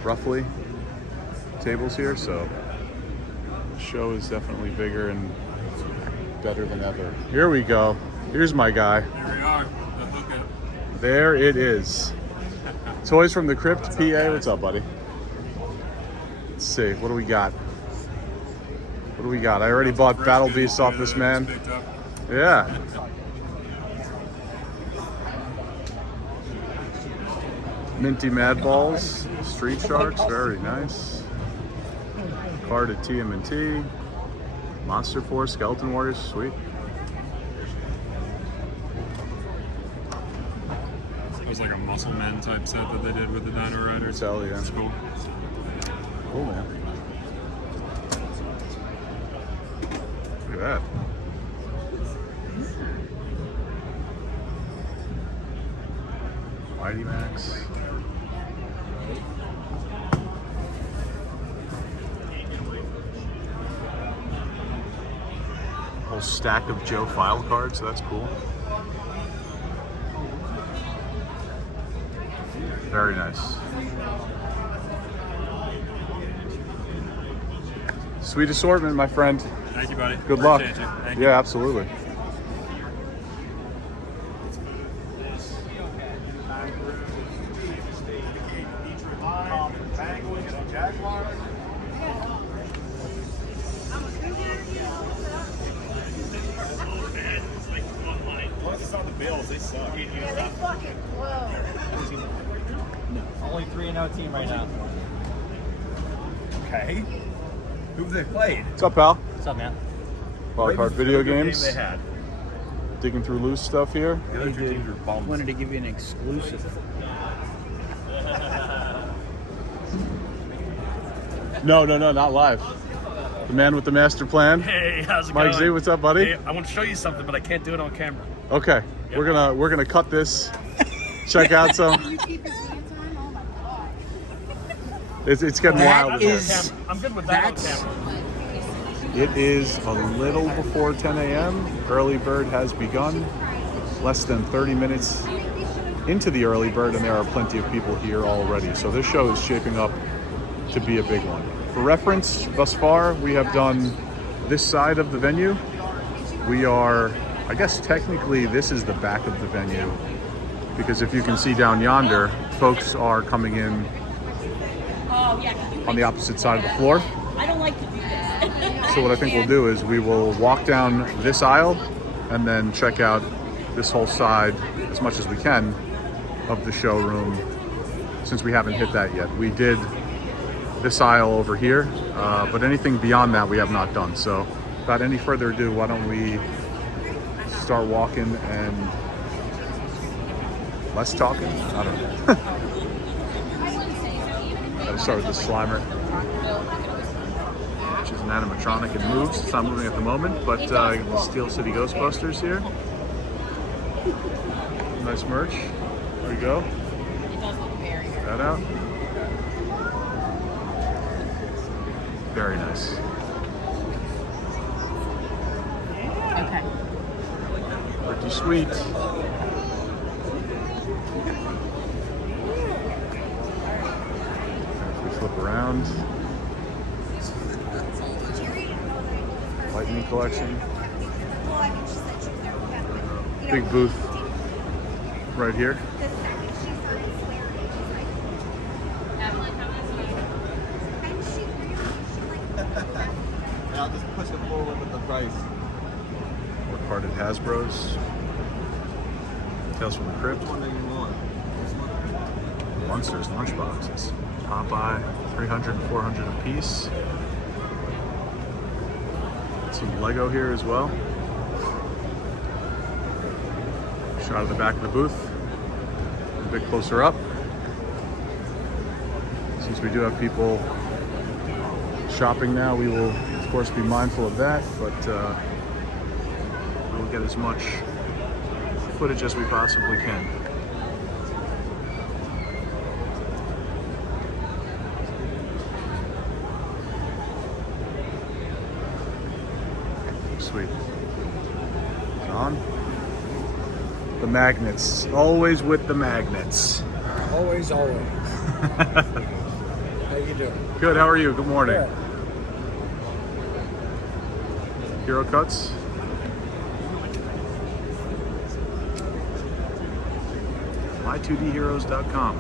roughly tables here, so the show is definitely bigger and better than ever. Here we go. Here's my guy. Here we are, the hookup. There it is. Toys from the Crypt, PA. What's up, buddy? Let's see. What do we got? What do we got? I already bought Battle Beasts off this man. Yeah. Minty Mad Balls, Street Sharks, very nice. Card at TMNT, Monster Force, Skeleton Warriors, sweet. It was like a Muscle Man type set that they did with the Dino Riders. Tell you. It's cool. Cool, man. Look at that. Mighty Max. Whole stack of Joe file cards, so that's cool. Very nice. Sweet assortment, my friend. Thank you, buddy. Good luck. Appreciate you. Thank you. Yeah, absolutely. Yeah, they fucking blow. Only 3-0 team right now. Okay. Who've they played? What's up, pal? What's up, man? Wild Card video Game games. they had. Digging through loose stuff here. The other two teams were bums. Wanted to give you an exclusive. No, not live. The man with the master plan. Hey, how's it Mike going? Z, what's up, buddy? Hey, I want to show you something, but I can't do it on camera. Okay, we're gonna cut this. Check out some. You keep your pants on? Oh my god. It's getting wild in here. is- I'm good with that on That's- camera. It is a little before 10 a.m. Early bird has begun. Less than 30 minutes into the early bird, and there are plenty of people here already. So this show is shaping up to be a big one. For reference, thus far, we have done this side of the venue. We are, I guess technically this is the back of the venue, because if you can see down yonder, folks are coming in on the opposite side of the floor. I don't like to do this. So what I think we'll do is we will walk down this aisle and then check out this whole side as much as we can of the showroom, since we haven't hit that yet. We did this aisle over here, but anything beyond that we have not done. So without any further ado, why don't we start walking and less talking? I don't know. Gotta start with this Slimer, which is an animatronic. It moves. It's not moving at the moment, but the Steel City Ghostbusters here. Nice merch. There we go. Check that out. Very nice. Okay. Pretty sweet. If we flip around. Lightning collection. Big booth right here. I'll just push it forward with the price. We're part of Hasbro's. Tales from the Crypt. Which one do you want? Monsters lunchboxes. Popeye, 300 and 400 a piece. Some Lego here as well. Shot of the back of the booth. A bit closer up. Since we do have people shopping now, we will of course be mindful of that, but we will get as much footage as we possibly can. Sweet. On. The magnets. Always with the magnets. Always. How you doing? Good, how are you? Good morning. Hero Cuts. My2dheroes.com.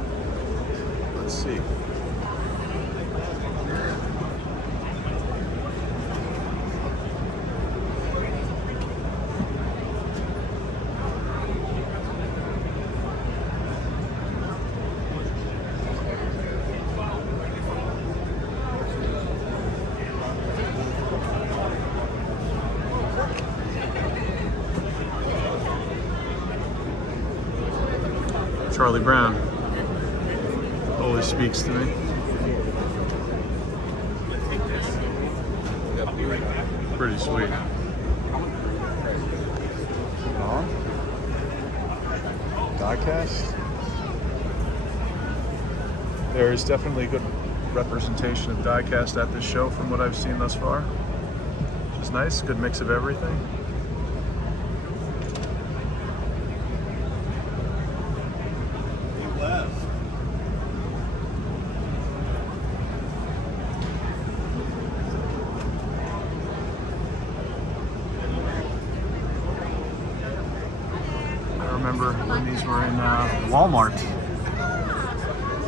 Let's see. Charlie Brown always speaks to me. Pretty sweet. Diecast. There is definitely a good representation of diecast at this show from what I've seen thus far. Which is nice, good mix of everything. I remember when these were in Walmart.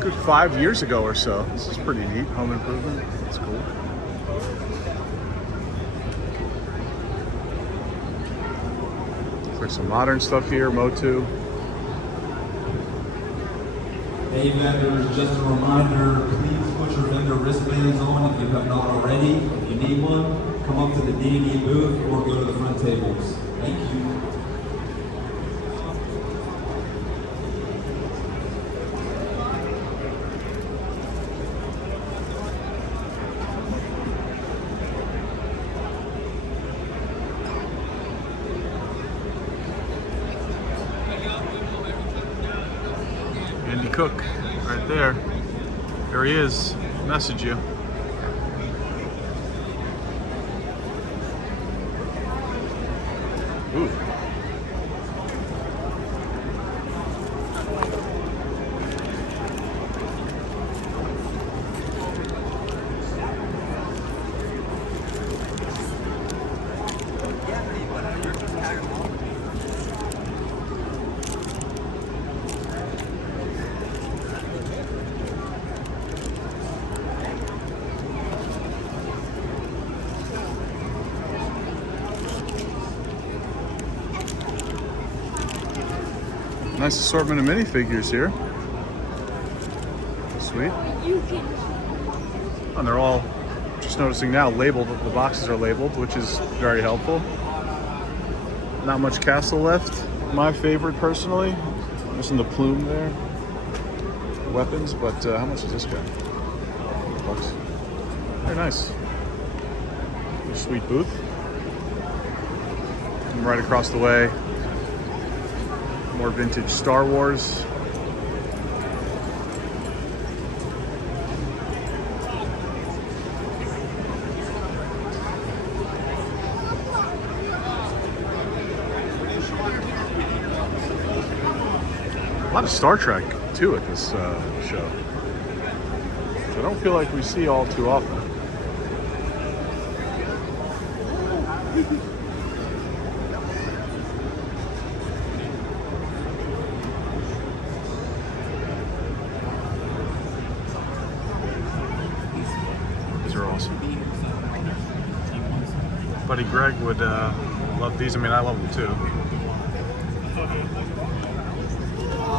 Good 5 years ago or so. This is pretty neat. Home Improvement. It's cool. There's some modern stuff here. Motu. Hey vendors, just a reminder, please put your vendor wristbands on if you have not already. If you need one, come up to the D and E booth or go to the front tables. Thank you. Andy Cook, right there. There he is. Message you. Ooh. Nice assortment of minifigures here. Sweet. And they're all, just noticing now, labeled. The boxes are labeled, which is very helpful. Not much castle left. My favorite, personally, missing the plume there. Weapons, but how much is this guy? $100. Very nice. Sweet booth. And right across the way, more vintage Star Wars. A lot of Star Trek too at this show, which I don't feel like we see all too often. Buddy Greg would love these. I mean, I love them too.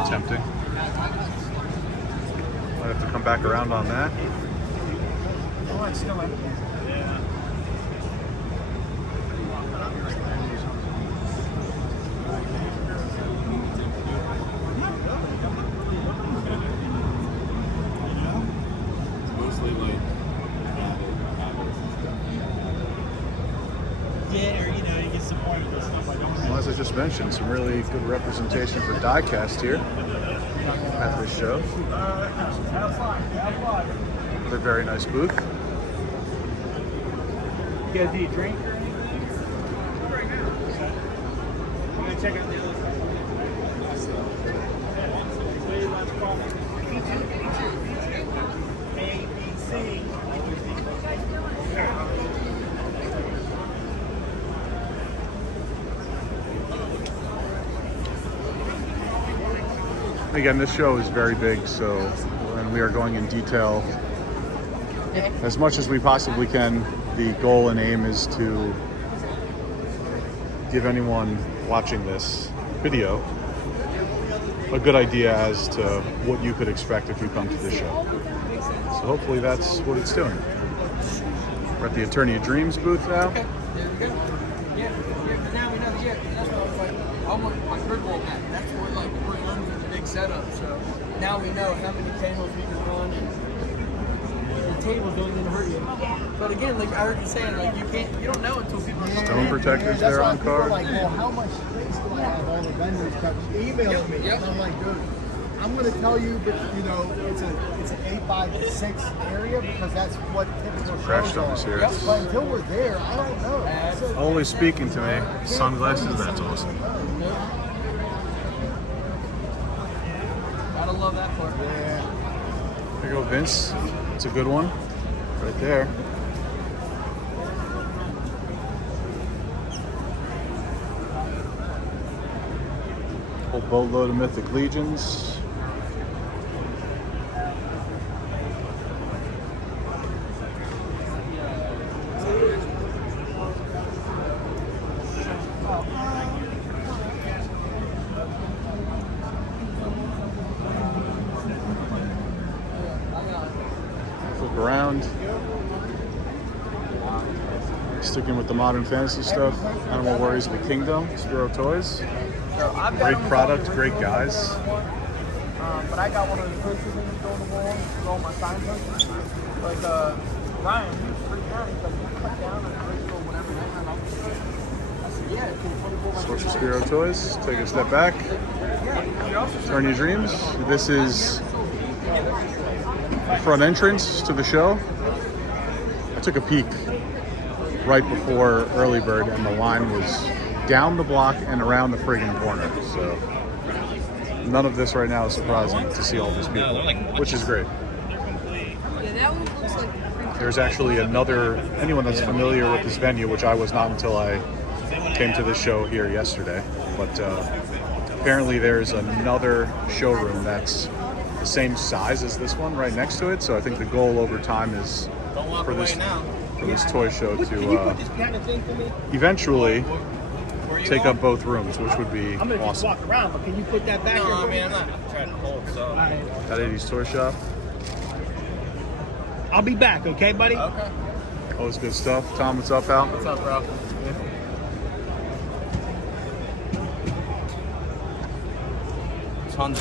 Tempting. Might have to come back around on that. Oh, it's still empty. Mostly like Yeah, or you know, you get some more of the stuff I don't Well, as I just mentioned, some really good representation for diecast here at this show. Another very nice booth. You guys need a drink or anything? I'm gonna check out the other side. A, B, C. Again, this show is very big, so and we are going in detail as much as we possibly can. The goal and aim is to give anyone watching this video a good idea as to what you could expect if you come to the show. So hopefully that's what it's doing. We're at the Attorney of Dreams booth now. There we go. Yeah, but now we know. Yeah, that's what I was like. I want my third wall back. That's what like we're on for the big setup. So now we know how many panels we can run, and the table don't even hurt you. But again, like I heard you saying, like you don't know until people are Stone protectors there on card. Like, well, how much space do I have? All the vendors kept emailing me. And I'm like, dude, I'm gonna tell you, but you know, it's an 8x6 area because that's what typical Crash shows Stones are. here. Yep. But until we're there, I don't know. Always speaking to me. Sunglasses, that's awesome. Gotta love that part. Yeah. There you go, Vince. It's a good one. Right there. Whole boatload of Mythic Legions. around. Sticking with the modern fantasy stuff. Animal Warriors of the Kingdom, Spiro Toys. So I've got Great them product, all. great guys. But I got one of those posters in the wall with all my sign posters. Like Ryan, you freaked out. He's like, you cut down on the original whatever that time. I said, yeah, it's 24 Source of Spiro Toys. Take a step back. Turn your dreams. This is the front entrance to the show. I took a peek right before Early Bird, and the line was down the block and around the friggin' corner. So none of this right now is surprising to see all these people, which is great. Yeah, that one looks like. There's actually anyone that's familiar with this venue, which I was not until I came to this show here yesterday, but apparently there's another showroom that's the same size as this one right next to it. So I think the goal over time is for this toy show to eventually take up both rooms, which would be I'm gonna just awesome. walk around, but can you put that back No, there? I mean, I'm not trying to hold, so. At 80s Toy Shop. I'll be back, okay, buddy? Okay. Always good stuff. Tom, what's up, Al? What's up, bro? Tons.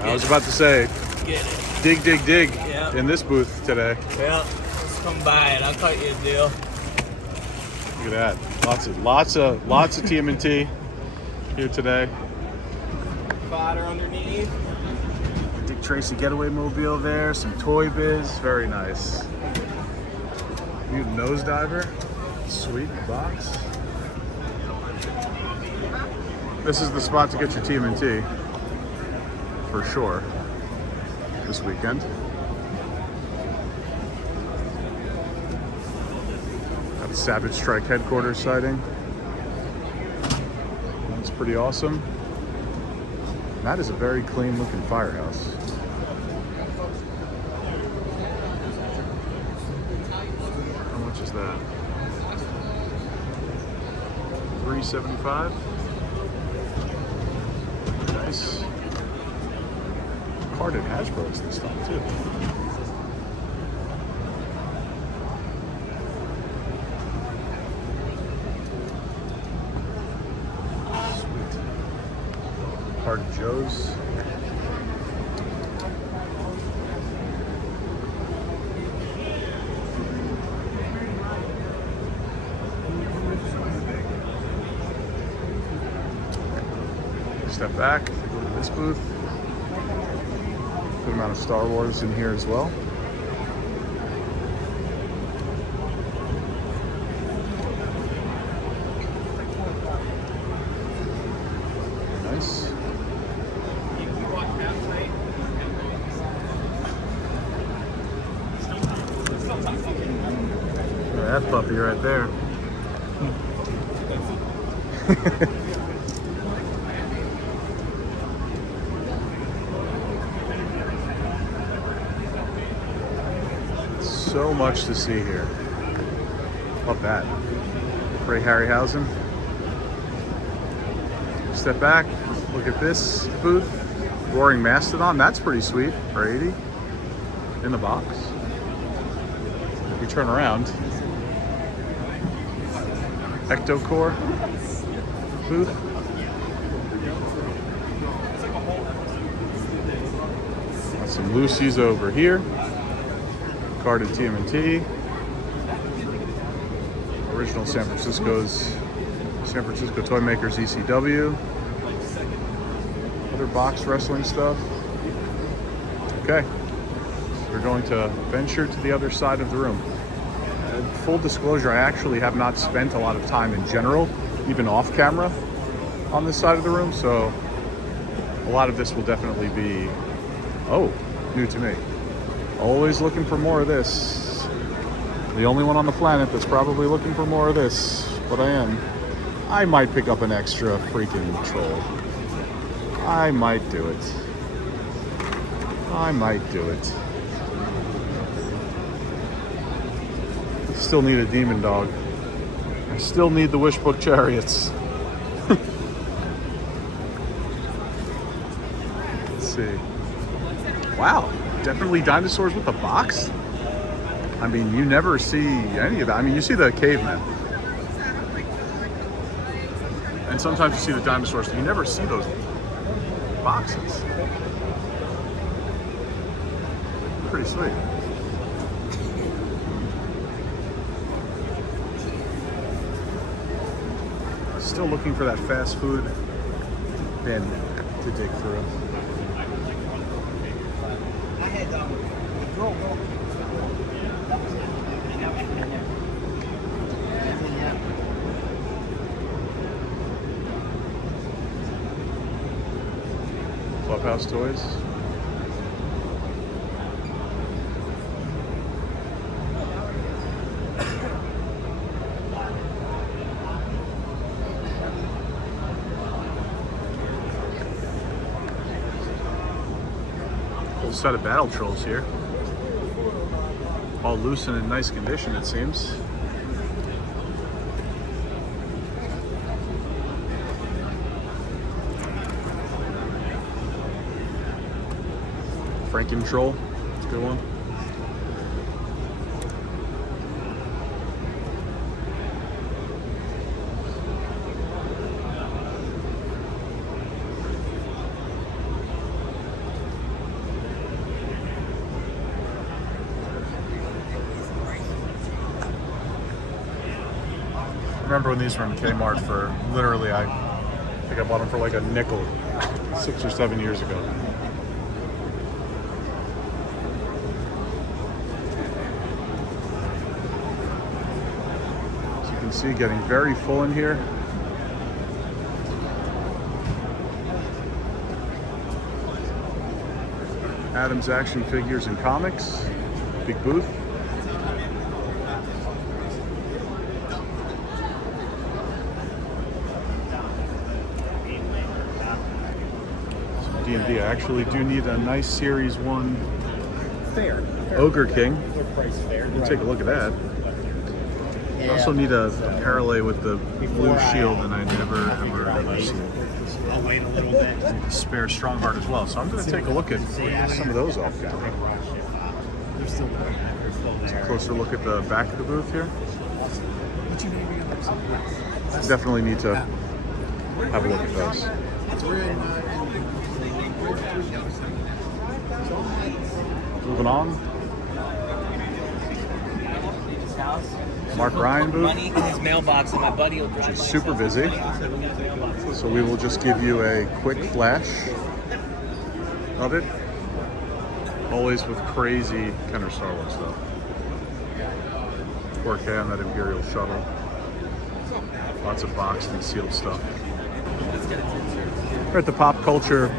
I was about to say, Get it. dig Yeah. in this booth today. Yeah. Let's come by it. I'll cut you a deal. Look at that. Lots of TMNT here today. Fodder underneath. Dick Tracy Getaway Mobile there. Some Toy Biz. Very nice. Mutant Nosediver. Sweet box. This is the spot to get your TMNT. For sure. This weekend. Got the Savage Strike headquarters sighting. That's pretty awesome. That is a very clean looking firehouse. How much is that? $375. Nice. Carded Hasbro's this time too. Sweet. Carded Joe's. Step back, go to this booth. Good amount of Star Wars in here as well. Nice. Look at that puppy right there. So much to see here. Love that. Ray Harryhausen. Step back, look at this booth. Roaring Mastodon, that's pretty sweet for 80 in the box. If you turn around, Ectocore booth. Got some Lucy's over here. Carded TMNT. Original San Francisco Toy Makers ECW. Other box wrestling stuff. Okay, we're going to venture to the other side of the room. Full disclosure, I actually have not spent a lot of time in general, even off camera, on this side of the room, so a lot of this will definitely be, new to me. Always looking for more of this. The only one on the planet that's probably looking for more of this, but I am. I might pick up an extra freaking troll. I might do it. I might do it. Still need a demon dog. I still need the Wishbook Chariots. Let's see. Wow, definitely dinosaurs with a box? I mean, you never see any of that. I mean, you see the cavemen. And sometimes you see the dinosaurs. You never see those boxes. Pretty sweet. Still looking for that fast food bin to dig through. Clubhouse toys. Whole set of battle trolls here. All loose and in nice condition, it seems. Franken troll, it's a good one. I remember when these were in Kmart for literally, I think I bought them for like a nickel 6 or 7 years ago. As you can see, getting very full in here. Adam's action figures and comics, big booth. D&D. I actually do need a nice Series 1 Fair. Ogre King. They're priced fair. We'll take a look at that. I also need a parallel with the blue shield, and I never see it. I'll wait a little bit. A spare Strongheart as well. So I'm going to take a look at some of those off camera. They're still there. They're still there. Closer look at the back of the booth here. Definitely need to have a look at those. Moving on. Mark Ryan booth. Money in his mailbox, and my buddy will drive. Super busy. So we will just give you a quick flash of it. Always with crazy kind of Star Wars stuff. 4K on that Imperial shuttle. Lots of boxed and sealed stuff. We're at the Pop Culture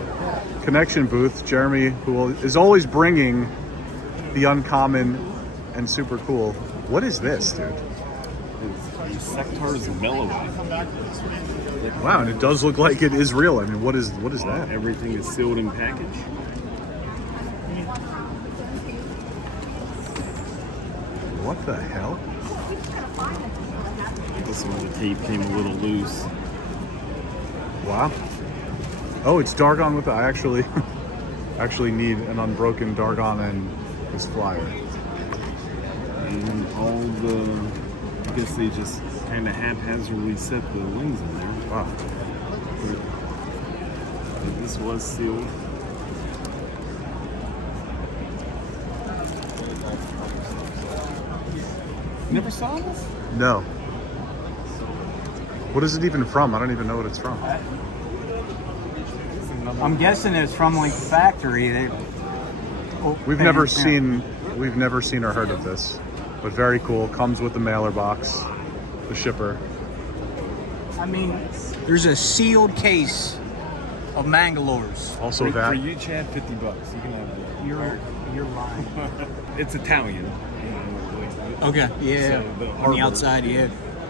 Connection booth. Jeremy, who is always bringing the uncommon and super cool. What is this, dude? It's Sector's Mellowing. Wow, and it does look like it is real. I mean, what is that? Everything is sealed and packaged. What the hell? This one, the tape came a little loose. Wow. Oh, it's Dargon with the, I actually need an unbroken Dargon and this flyer. And all the, I guess they just kind of haphazardly set the wings in there. Wow. But this was sealed. Never saw this? No. What is it even from? I don't even know what it's from. I'm guessing it's from like the factory. We've never seen or heard of this, but very cool. Comes with the mailer box, the shipper. I mean, there's a sealed case of Mangalores. Also for, that. For you, Chad, $50. You can have that. You're lying. It's Italian. Okay. Yeah. So On the harbor. outside, yeah.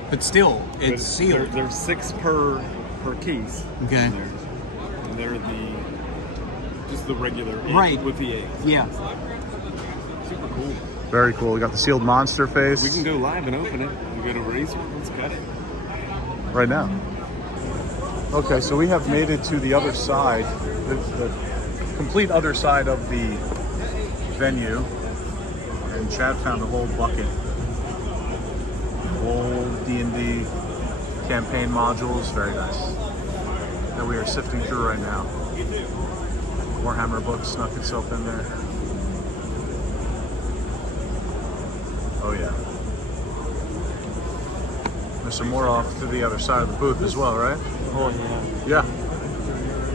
But still, it's But sealed. There's 6 per case. Okay. in there. And they're just the regular egg Right. with the eggs. Yeah. It's like super cool. Very cool. We got the sealed monster face. We can go live and open it. We got a razor. Let's cut it. right now. Okay, so we have made it to the other side, the complete other side of the venue. And Chad found a whole bucket. Old D&D campaign modules, very nice. That we are sifting through right now. Warhammer book snuck itself in there. Oh yeah. There's some more off to the other side of the booth as well, right? Oh yeah.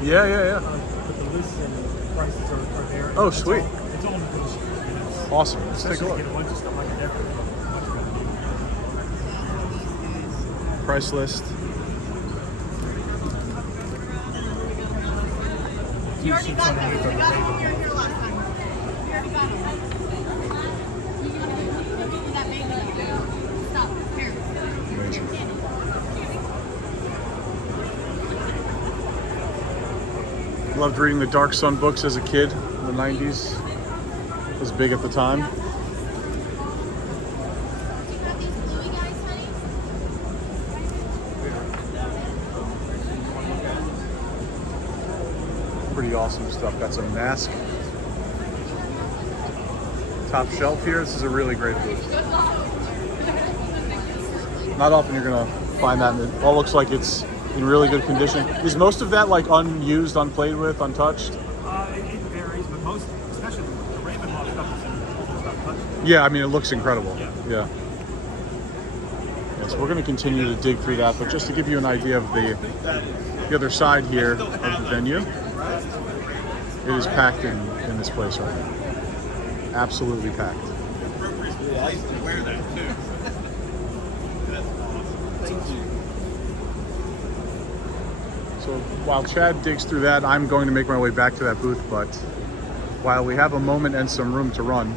Yeah. Yeah. But the lists and prices are there. Oh, sweet. It's all negotiable. Awesome. Let's take a Especially look. get a bunch of stuff like that. Price list. You already got them. We got them when you were here last time. We already got them. You can give me that baby. Stop. Here. Loved reading the Dark Sun books as a kid in the 90s. It was big at the time. Do you have these bluey guys, honey? Pretty awesome stuff. Got some mask. Top shelf here. This is a really great booth. Not often you're gonna find that. It all looks like it's in really good condition. Is most of that like unused, unplayed with, untouched? It varies, but most, especially the Ravenloft stuff, is not touched. Yeah, I mean it looks incredible. Yeah. Yes, we're gonna continue to dig through that, but just to give you an idea of the other side here of the venue, it is packed in this place right now. Absolutely packed. I used to wear that too. So while Chad digs through that, I'm going to make my way back to that booth, but while we have a moment and some room to run,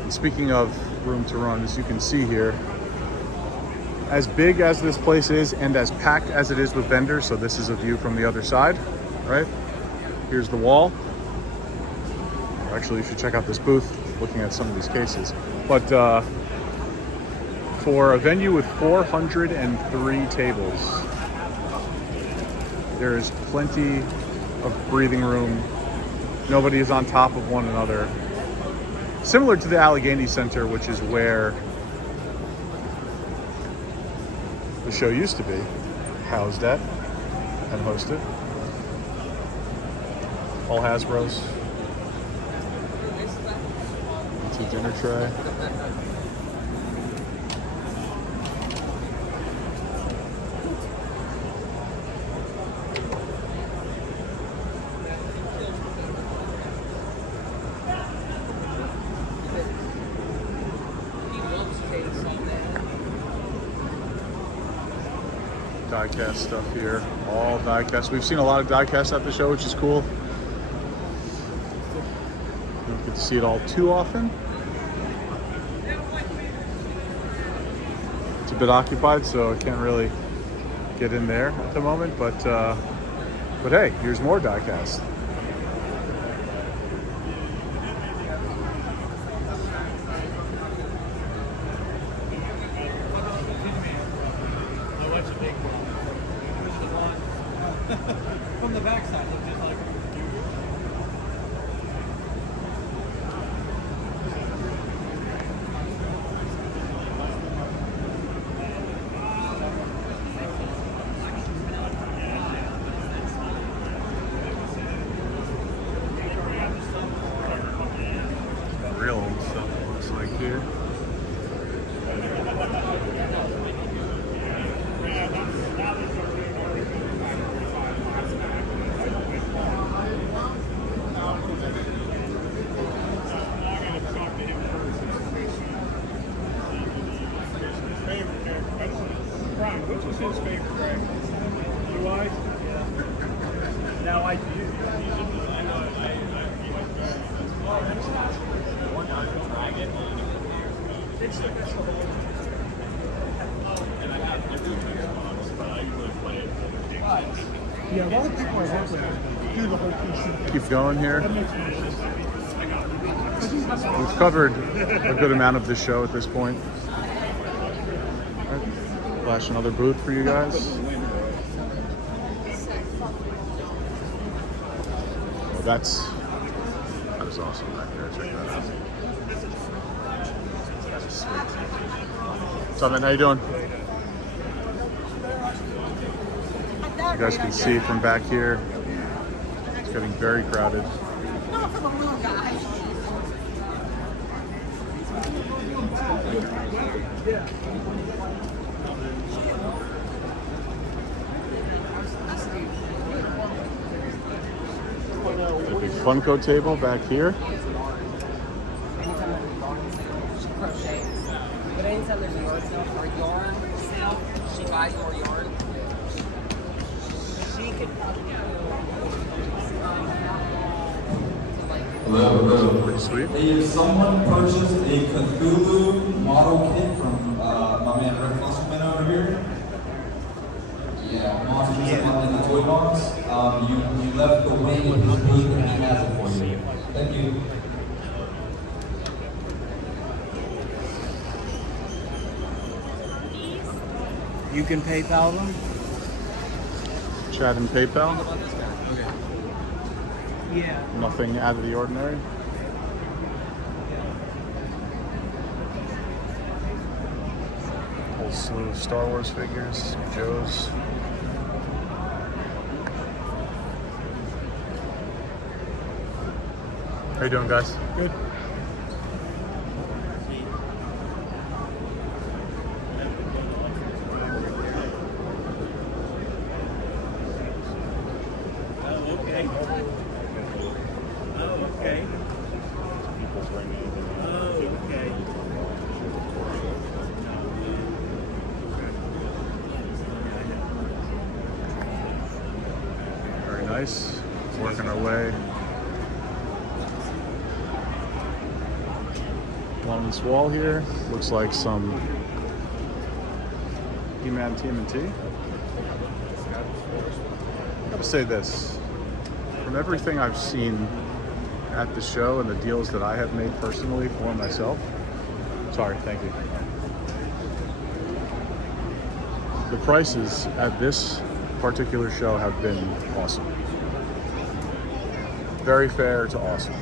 and speaking of room to run, as you can see here, as big as this place is and as packed as it is with vendors, so this is a view from the other side, right? Here's the wall. Actually, you should check out this booth, looking at some of these cases. But for a venue with 403 tables, there is plenty of breathing room. Nobody is on top of one another. Similar to the Allegheny Center, which is where the show used to be housed at and hosted. All Hasbro's. It's a dinner tray. Diecast stuff here, all diecast. We've seen a lot of diecast at the show, which is cool. Don't get to see it all too often. It's a bit occupied, so I can't really get in there at the moment. But hey, here's more diecast. From the backside, look just like. Real old stuff, it looks like here. Which was his favorite character? Do I? Now I do. Yeah, a lot of people I work with do the whole PC. Keep going here. That makes more sense. We've covered a good amount of this show at this point. All right. Flash another booth for you guys. Well, that's is awesome back there. Check that out. That is sweet. What's up, man? How you doing? You guys can see from back here, it's getting very crowded. Not for the little guy. A big Funko table back here. She crochets. But anytime there's a yard sale or a yarn sale, she buys more yarn. She could. Hello, hello. Pretty sweet. Hey, if someone purchased a Cthulhu model kit from my man Rick Musselman over here, yeah, Monsters in the Toy Box, you left the wing in his booth and he has it for you. Thank you. You can PayPal them? Chat and PayPal. Okay. Yeah. Nothing out of the ordinary. Whole slew of Star Wars figures, Joe's. How you doing, guys? Good. Very nice. Working our way along this wall here. Looks like some He-Man TMNT. I gotta say this, from everything I've seen at the show and the deals that I have made personally for myself, sorry, thank you. The prices at this particular show have been awesome. Very fair to awesome.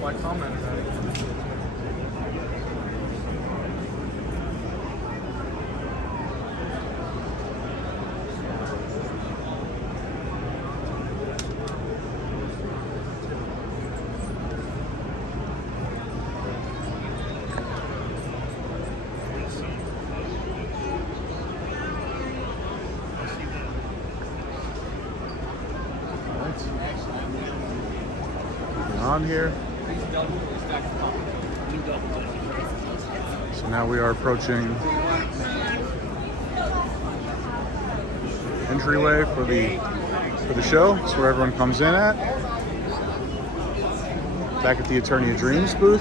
Why comment about it? On here. So now we are approaching entryway for the show. It's where everyone comes in at. Back at the Attorney of Dreams booth.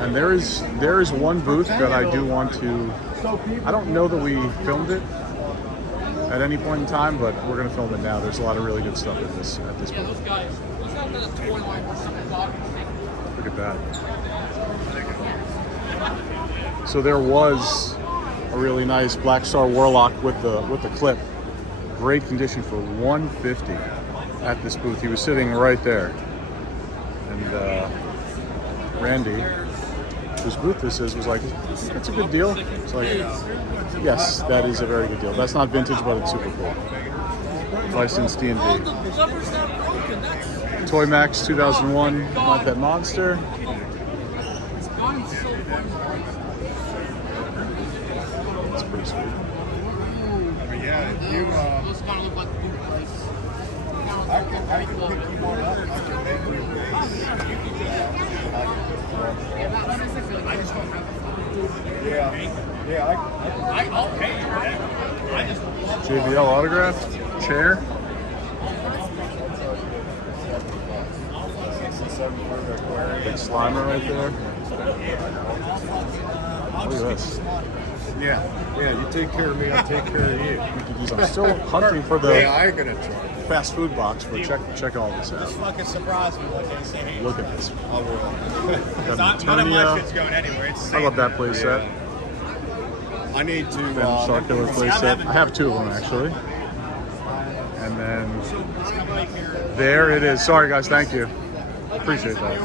And there is one booth that I do want to, I don't know that we filmed it at any point in time, but we're gonna film it now. There's a lot of really good stuff at this booth. Look at that. So there was a really nice Black Star Warlock with the clip. Great condition for $150 at this booth. He was sitting right there. And Randy, whose booth this is, was like, "That's a good deal." It's like, yes, that is a very good deal. That's not vintage, but it's super cool. Licensed D and E. Toy Max 2001, My Pet Monster. That's pretty sweet. But yeah, if you, I can pick you one up. I can make you a I'll pay you that. I just JBL autographed chair. Big Slimer right there. Look at this. Yeah, you take care of me, I'll take care of you. I'm still hunting for the Yeah, I'm gonna try. fast food box, but check all this out. Fucking surprise me what they say. Look at this. I will. None of my shit's going anywhere. It's I love that playset. I need to. Star Killer playset. I have two of them actually. And then there it is. Sorry guys, thank you. Appreciate that.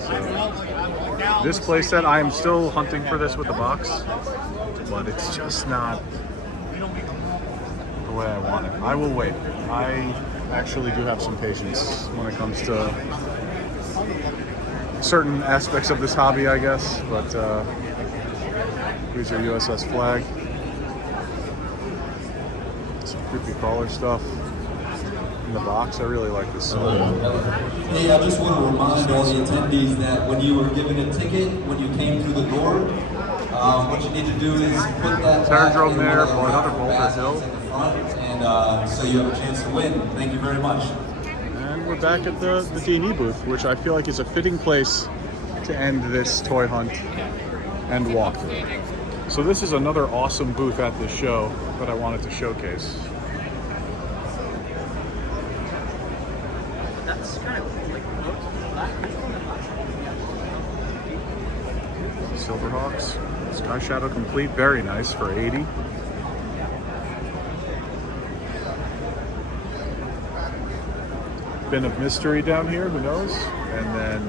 So, this playset, I am still hunting for this with the box, but it's just not the way I want it. I will wait. I actually do have some patience when it comes to certain aspects of this hobby, I guess, but here's your USS flag. Some creepy crawler stuff in the box. I really like this. Hey, I just want to remind all the attendees that when you were given a ticket, when you came through the door, what you need to do is put that Aerodrome there for another Boulder Hill. And so you have a chance to win. Thank you very much. And we're back at the D and E booth, which I feel like is a fitting place to end this toy hunt and walkthrough. So this is another awesome booth at this show that I wanted to showcase. That's kind of like Silverhawks, Sky Shadow complete, very nice for 80. Bin of Mystery down here, who knows? And then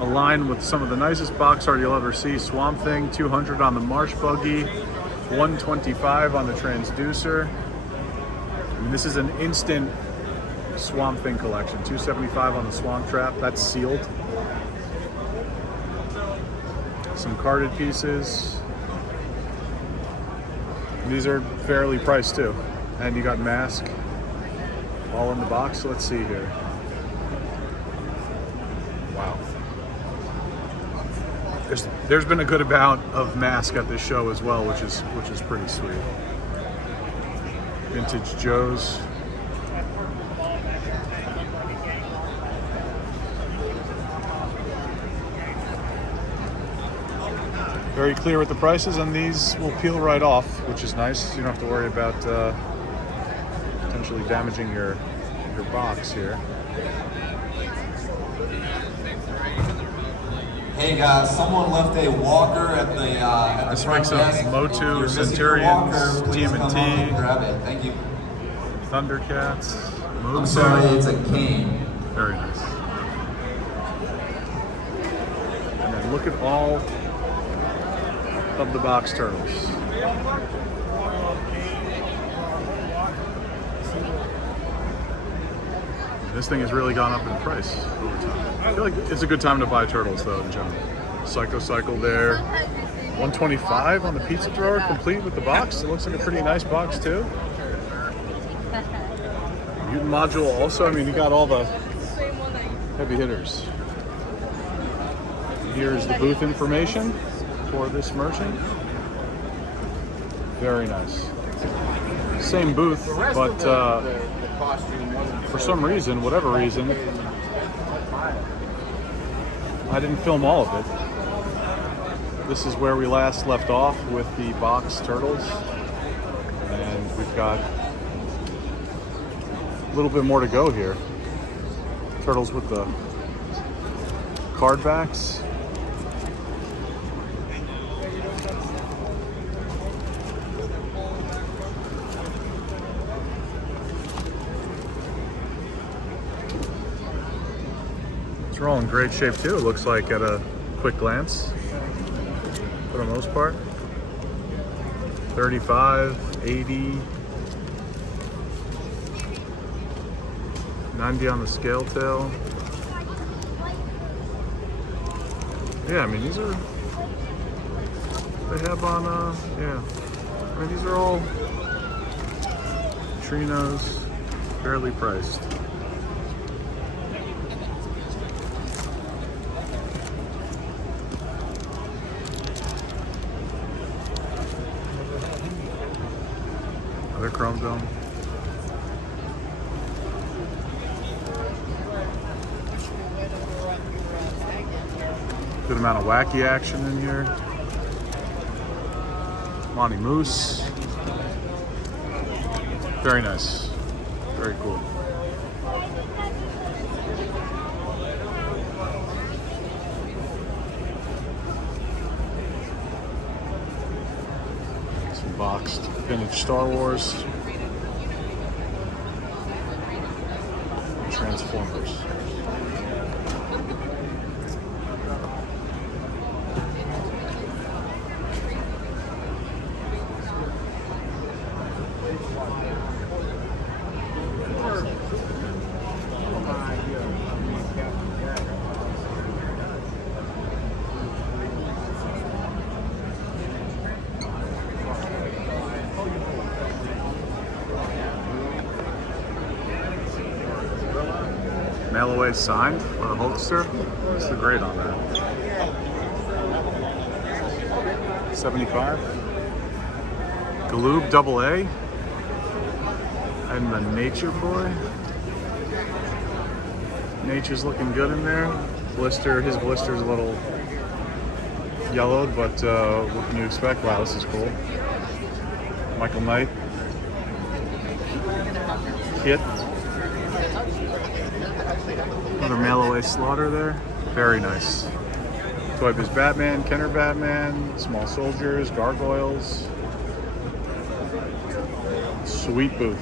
a line with some of the nicest box art you'll ever see. Swamp Thing, 200 on the Marsh Buggy, 125 on the Transducer. I mean, this is an instant Swamp Thing collection. 275 on the Swamp Trap, that's sealed. Some carded pieces. These are fairly priced too. And you got Mask all in the box. Let's see here. Wow. There's been a good amount of Mask at this show as well, which is pretty sweet. Vintage Joe's. Very clear with the prices, and these will peel right off, which is nice. You don't have to worry about potentially damaging your box here. Hey guys, someone left a walker at the This front makes up desk. Motu, If you're missing your walker, Centurions, please come on TMNT, and grab it. Thank you. Thundercats, I'm sorry, it's a cane. Very nice. And then look at all of the box turtles. This thing has really gone up in price over time. I feel like it's a good time to buy turtles though in general. Psycho Cycle there. 125 on the pizza thrower, complete with the box. It looks like a pretty nice box too. Mutant module also, I mean, you got all the heavy hitters. Here's the booth information for this merchant. Very nice. Same booth, but for some reason, whatever reason, I didn't film all of it. This is where we last left off with the box turtles, and we've got a little bit more to go here. Turtles with the card backs. They're all in great shape too, it looks like at a quick glance, for the most part. 35, 80, 90 on the scale tail. Yeah, I mean, these are, they have on, yeah. I mean, these are all Trinos, fairly priced. Another Chrome Dome. Good amount of wacky action in here. Monty Moose. Very nice. Very cool. Some boxed vintage Star Wars. Transformers. Mail away signed for the Hulkster. What's the grade on that? 75. Galoob AA. And the Nature Boy. Nature's looking good in there. Blister, his blister's a little yellowed, but what can you expect? Wow, this is cool. Michael Knight. Kit. Another mail away slaughter there. Very nice. Toy Biz Batman, Kenner Batman, Small Soldiers, Gargoyles. Sweet booth.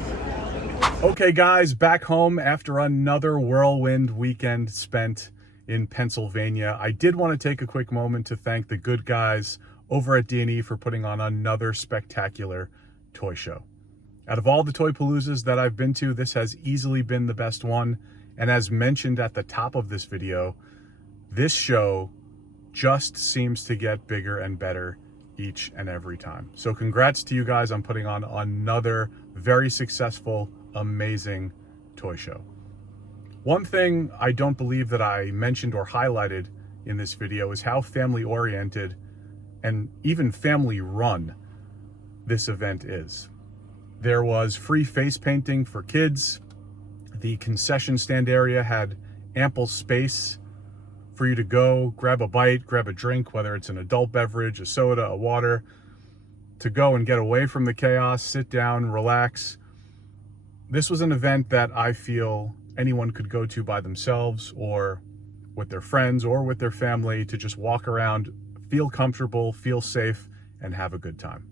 Okay guys, back home after another whirlwind weekend spent in Pennsylvania. I did want to take a quick moment to thank the good guys over at D and E for putting on another spectacular toy show. Out of all the Toypaloozas that I've been to, this has easily been the best one. And as mentioned at the top of this video, this show just seems to get bigger and better each and every time. So congrats to you guys on putting on another very successful, amazing toy show. One thing I don't believe that I mentioned or highlighted in this video is how family oriented and even family run this event is. There was free face painting for kids. The concession stand area had ample space for you to go, grab a bite, grab a drink, whether it's an adult beverage, a soda, a water, to go and get away from the chaos, sit down, relax. This was an event that I feel anyone could go to by themselves or with their friends or with their family to just walk around, feel comfortable, feel safe, and have a good time.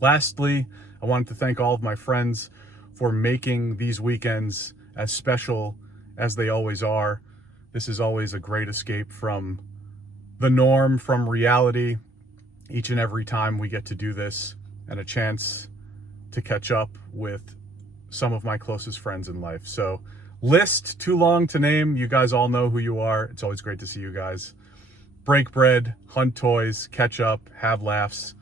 Lastly, I wanted to thank all of my friends for making these weekends as special as they always are. This is always a great escape from the norm, from reality. Each and every time we get to do this, and a chance to catch up with some of my closest friends in life. So, list too long to name. You guys all know who you are. It's always great to see you guys. Break bread, hunt toys, catch up, have laughs.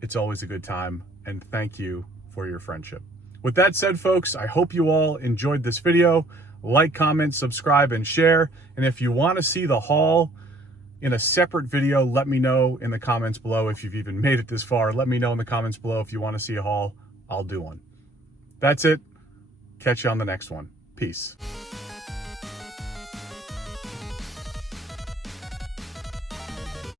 It's always a good time, and thank you for your friendship. With that said, folks, I hope you all enjoyed this video. Like, comment, subscribe, and share. And if you want to see the haul in a separate video, let me know in the comments below. If you've even made it this far, let me know in the comments below if you want to see a haul. I'll do one. That's it. Catch you on the next one. Peace.